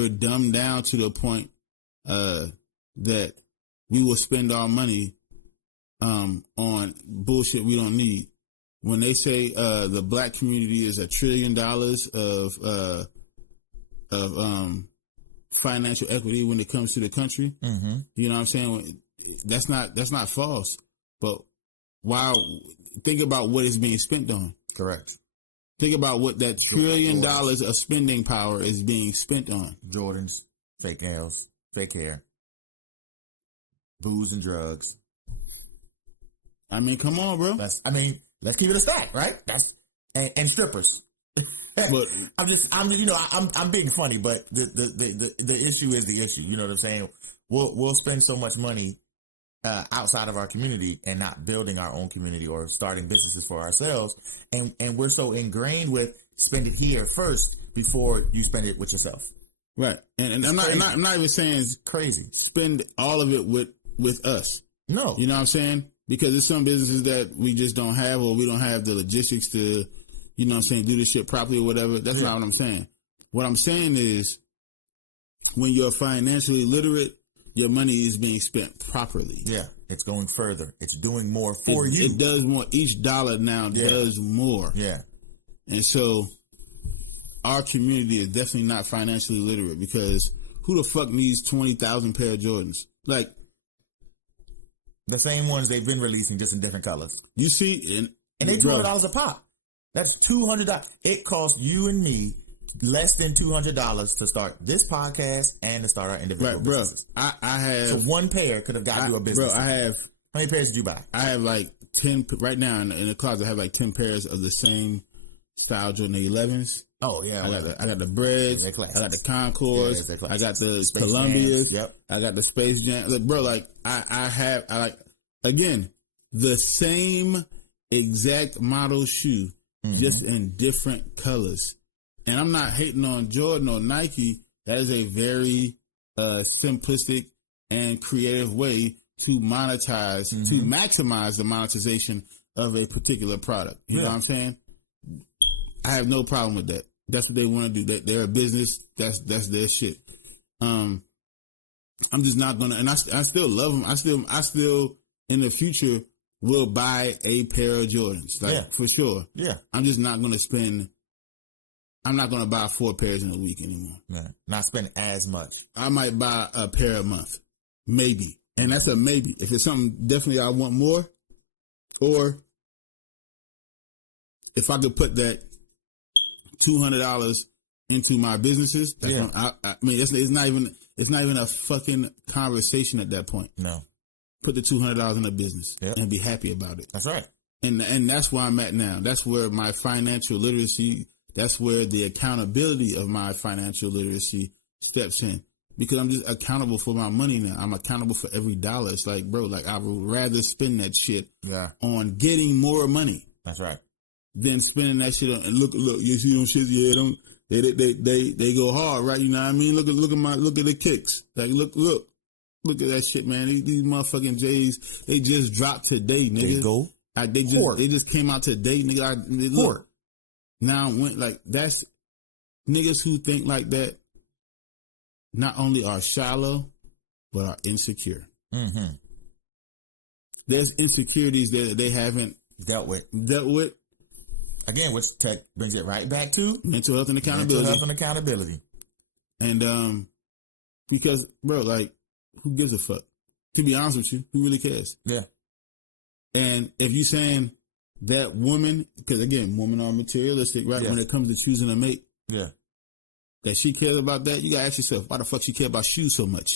dumbed down to the point that we will spend our money on bullshit we don't need. When they say the black community is $1 trillion of financial equity when it comes to the country, you know what I'm saying? That's not false. But think about what it's being spent on. Correct. Think about what that $1 trillion of spending power is being spent on. Jordans, fake nails, fake hair, booze and drugs. I mean, come on, bro. Let's keep it a stack, right? And strippers. But I'm being funny, but the issue is the issue. You know what I'm saying? We'll spend so much money outside of our community and not building our own community or starting businesses for ourselves, and we're so ingrained with spend it here first before you spend it with yourself. Right, and I'm not even saying it's crazy. Spend all of it with us. No, you know what I'm saying? Because there's some businesses that we just don't have, or we don't have the logistics to, you know what I'm saying, do this shit properly or whatever. That's not what I'm saying. What I'm saying is, when you're financially literate, your money is being spent properly. Yeah, it's going further. It's doing more for you. It does more. Each dollar now does more. Yeah. And so our community is definitely not financially literate, because who the fuck needs 20,000 pair of Jordans? Like, the same ones they've been releasing, just in different colors. You see, and they $200 a pop. That's $200. It costs you and me less than $200 to start this podcast and to start our individual businesses. I have. So one pair could have got you a business. Bro, I have. How many pairs did you buy? I have like 10 right now in the closet. I have like 10 pairs of the same style Jordan 11s. Oh yeah, I got the Breads. I got the Concords. I got the Space Columbias. Yep. I got the Space Jam. Like, bro, like I like, again, the same exact model shoe, just in different colors. And I'm not hating on Jordan or Nike. That is a very simplistic and creative way to monetize, to maximize the monetization of a particular product. You know what I'm saying? I have no problem with that. That's what they want to do. They're a business. That's their shit. I'm just not gonna. And I still love them. I still in the future will buy a pair of Jordans, like for sure. Yeah. I'm just not gonna spend. I'm not gonna buy 4 pairs in a week anymore. Yeah. Not spend as much. I might buy a pair a month, maybe, and that's a maybe. If it's something definitely I want more, or if I could put that $200 into my businesses. I mean, it's not even a fucking conversation at that point. No, put the $200 in a business and be happy about it. That's right. And that's where I'm at now. That's where my financial literacy. That's where the accountability of my financial literacy steps in, because I'm just accountable for my money now. I'm accountable for every dollar. It's like, bro, like I would rather spend that shit on getting more money. That's right. Than spending that shit on, and look, you see them shits, they go hard, right? You know what I mean? Look at the kicks. Like, look at that shit, man. These motherfucking J's, they just dropped today, nigga. They just came out today, nigga. Look. Now, that's niggas who think like that, not only are shallow, but are insecure. Mm-hmm. There's insecurities that they haven't dealt with. Again, which tech brings it right back to mental health and accountability. And because, bro, like, who gives a fuck? To be honest with you, who really cares? Yeah. And if you saying that woman, because again, women are materialistic, right? When it comes to choosing a mate, that she cares about that, you gotta ask yourself, why the fuck she care about shoes so much?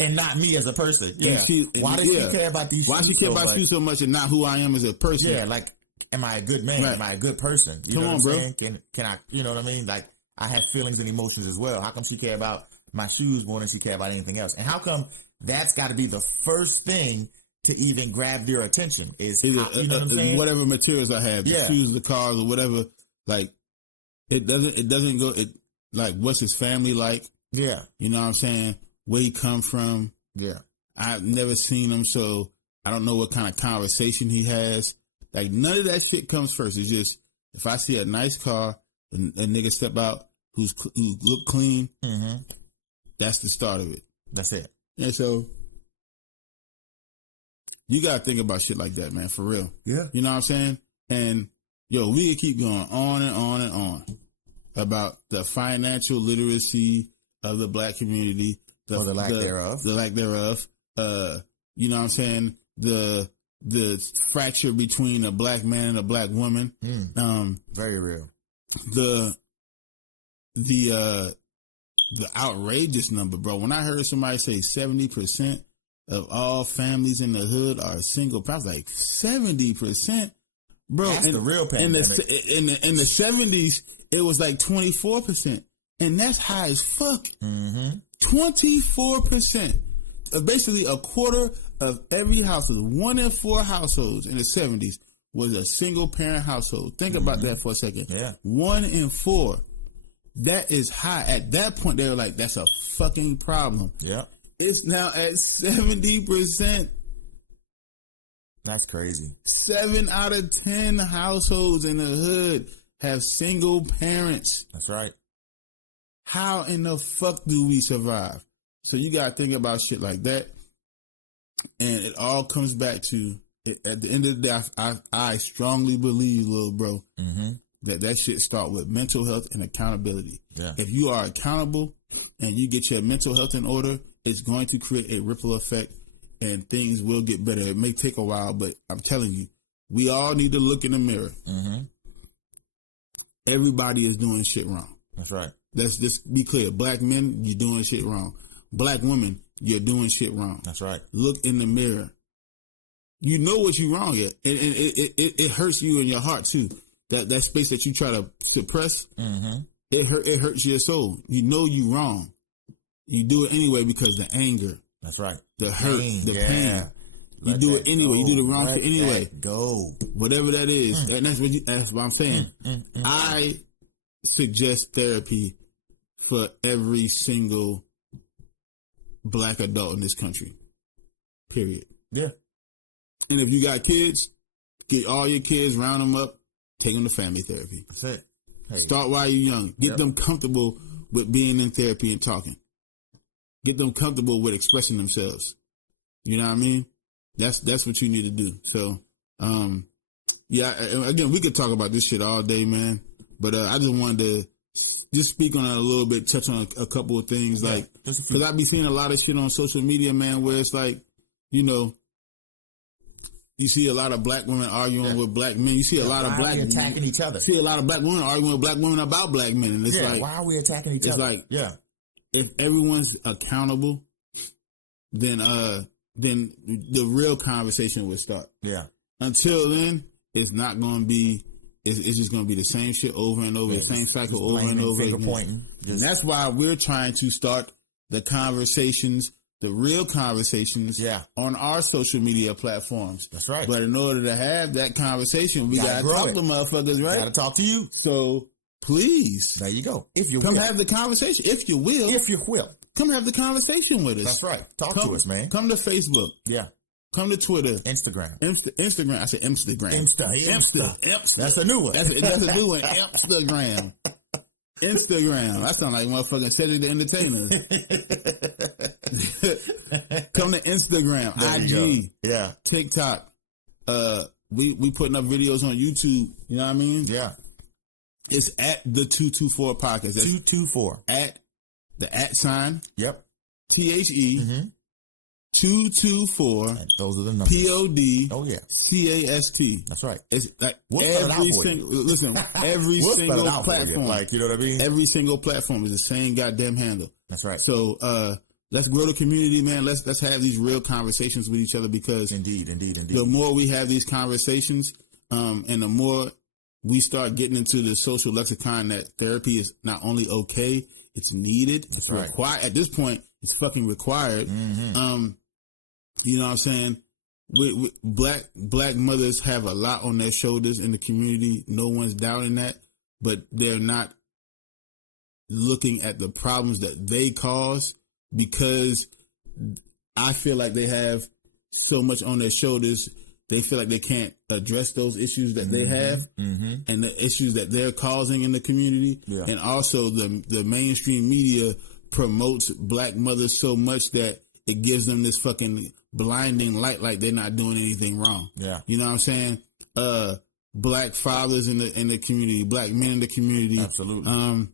And not me as a person. Yeah. Why does she care about these shoes? Why she care about shoes so much and not who I am as a person? Yeah, like, am I a good man? Right. Am I a good person? You know what I'm saying? Can I, you know what I mean? Like, I have feelings and emotions as well. How come she care about my shoes more than she care about anything else? And how come that's got to be the first thing to even grab their attention? Is you know what I'm saying? Whatever materials I have, the shoes, the cars, or whatever. Like, it doesn't go. It like, what's his family like? Yeah, you know what I'm saying? Where he come from? Yeah, I've never seen him, so I don't know what kind of conversation he has. Like, none of that shit comes first. It's just, if I see a nice car, a nigga step out who look clean, that's the start of it. That's it. And so you got to think about shit like that, man, for real. Yeah. You know what I'm saying? And, yo, we could keep going on and on and on about the financial literacy of the black community. Or the lack thereof. The lack thereof. You know what I'm saying? The fracture between a black man and a black woman. Very real. The outrageous number, bro. When I heard somebody say 70% of all families in the hood are single, I was like, 70%? Bro, that's the real pandemic. In the 70s, it was like 24%. And that's high as fuck. 24%. Basically, a quarter of every household, 1 in 4 households in the 70s was a single parent household. Think about that for a second. Yeah. 1 in 4. That is high. At that point, they were like, that's a fucking problem. Yeah. It's now at 70%. That's crazy. 7 out of 10 households in the hood have single parents. That's right. How in the fuck do we survive? So you got to think about shit like that. And it all comes back to, at the end of the day, I strongly believe, little bro, that shit start with mental health and accountability. Yeah. If you are accountable and you get your mental health in order, it's going to create a ripple effect and things will get better. It may take a while, but I'm telling you, we all need to look in the mirror. Everybody is doing shit wrong. That's right. Let's just be clear. Black men, you're doing shit wrong. Black women, you're doing shit wrong. That's right. Look in the mirror. You know what you're wrong at. And it hurts you in your heart too. That space that you try to suppress, it hurts your soul. You know you wrong. You do it anyway because the anger. That's right. The hurt, the pain. You do it anyway. Go. You do the wrong shit anyway. Go. Whatever that is. And that's what I'm saying. I suggest therapy for every single black adult in this country. Period. Yeah. And if you got kids, get all your kids, round them up, take them to family therapy. That's it. Hey. Start while you're young. Get them comfortable with being in therapy and talking. Get them comfortable with expressing themselves. You know what I mean? That's what you need to do. So, yeah, again, we could talk about this shit all day, man. But I just wanted to just speak on it a little bit, touch on a couple of things. Like, because I be seeing a lot of shit on social media, man, where it's like, you know, you see a lot of black women arguing with black men. You see a lot of black men attacking each other. See a lot of black women arguing with black women about black men. And it's like, why are we attacking each other? It's like, if everyone's accountable, then the real conversation would start. Yeah. Until then, it's not going to be. It's just going to be the same shit over and over, the same cycle over and over again. And that's why we're trying to start the conversations, the real conversations, on our social media platforms. That's right. But in order to have that conversation, we got to talk to motherfuckers, right? Got to talk to you. So please, there you go. If you come have the conversation, if you will, come have the conversation with us. That's right. Talk to us, man. Come to Facebook. Yeah. Come to Twitter. Instagram. Instagram. I said Instagram. Insta. That's a new one. That's a new one. Instagram. Instagram. I sound like motherfucking Cedric the Entertainer. Come to Instagram. IG. Yeah. TikTok. We putting up videos on YouTube. You know what I mean? Yeah. It's at the 224 podcast. That's 224. At the @ Yep. THE. 224. Those are the numbers. POD. Oh yeah. CAST. That's right. It's like every single platform. Like, you know what I mean? Every single platform is the same goddamn handle. That's right. So let's grow the community, man. Let's have these real conversations with each other, because indeed. The more we have these conversations, and the more we start getting into the social lexicon that therapy is not only okay, it's needed. It's required. At this point, it's fucking required. Mm-hmm. You know what I'm saying? We black mothers have a lot on their shoulders in the community. No one's doubting that, but they're not looking at the problems that they cause, because I feel like they have so much on their shoulders. They feel like they can't address those issues that they have, and the issues that they're causing in the community. Yeah. And also the mainstream media promotes black mothers so much that it gives them this fucking blinding light, like they're not doing anything wrong. Yeah. You know what I'm saying? Black fathers in the community, black men in the community. Absolutely.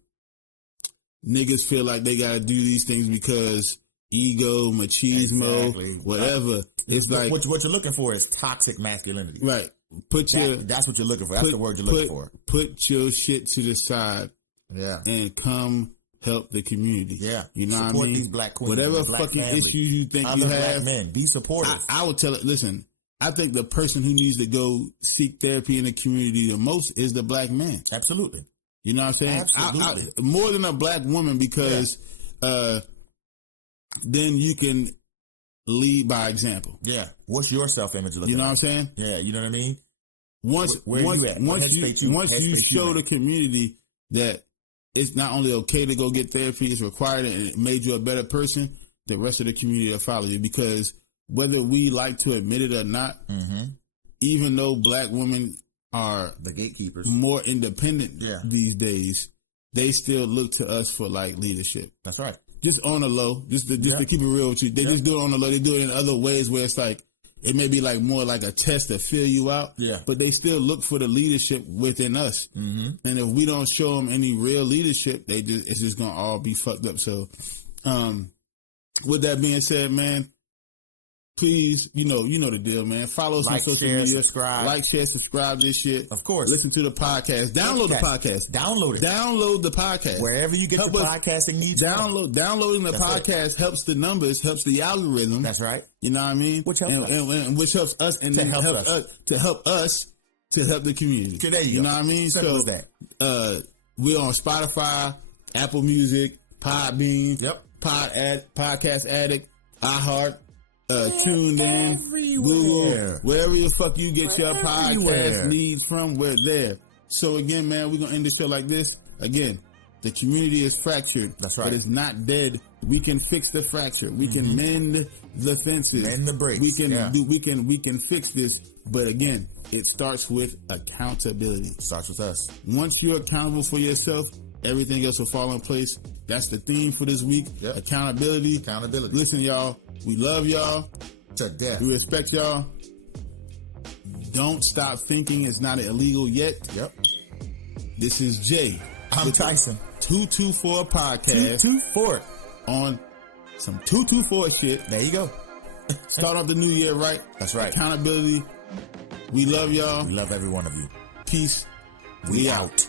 Niggas feel like they gotta do these things because ego, machismo, whatever. It's like what you're looking for is toxic masculinity. Right. That's what you're looking for. That's the word you're looking for. Put your shit to the side. Yeah. And come help the community. Yeah. You know Support what I mean? These black queens, whatever black fucking family, issues you think other you black have, men, be supportive. I would tell it. Listen, I think the person who needs to go seek therapy in the community the most is the black man. Absolutely. You know what I'm saying? Absolutely. More than a black woman, because then you can lead by example. Yeah. What's your self-image looking? You know like? what I'm saying? Yeah. You know what I mean? Once you show the community that it's not only okay to go get therapy, it's required and it made you a better person, the rest of the community will follow you. Because whether we like to admit it or not, even though black women are the gatekeepers, more independent these days, they still look to us for like leadership. That's right. Just on the low, just to keep it real with you. They just do it on the low. They do it in other ways where it's like, it may be like more like a test to fill you out. Yeah. But they still look for the leadership within us. Mm-hmm. And if we don't show them any real leadership, it's just going to all be fucked up. So, with that being said, man, please, you know the deal, man. Follow us on social media. Subscribe. Like, share, subscribe this shit. Of course. Listen to the podcast. Download the podcast. Download it. Download the podcast. Wherever you get your podcasting needs. Downloading the podcast helps the numbers, helps the algorithm. That's right. You know what I mean? Which helps us. And which helps us and to help us to help the community. So there you go. Know what I mean? Simple as that. We're on Spotify, Apple Music, Podbean, Podcast Addict, iHeart, Tuned In, Google, wherever the fuck you get your podcast needs from, we're there. So again, man, we're gonna end the show like this. Again, the community is fractured. That's right. But it's not dead. We can fix the fracture. We can mend the fences. Mend the breaks. We can we can fix this. But again, it starts with accountability. It starts with us. Once you're accountable for yourself, everything else will fall in place. That's the theme for this week. Yep. Accountability. Listen, y'all, we love y'all to death. We respect y'all. Don't stop thinking it's not illegal yet. Yep. This is Jay. I'm Tyson. 224 podcast. 224 on some 224 shit. There you go. Start off the new year right. That's right. Accountability. We love y'all. We love every one of you. Peace. We out.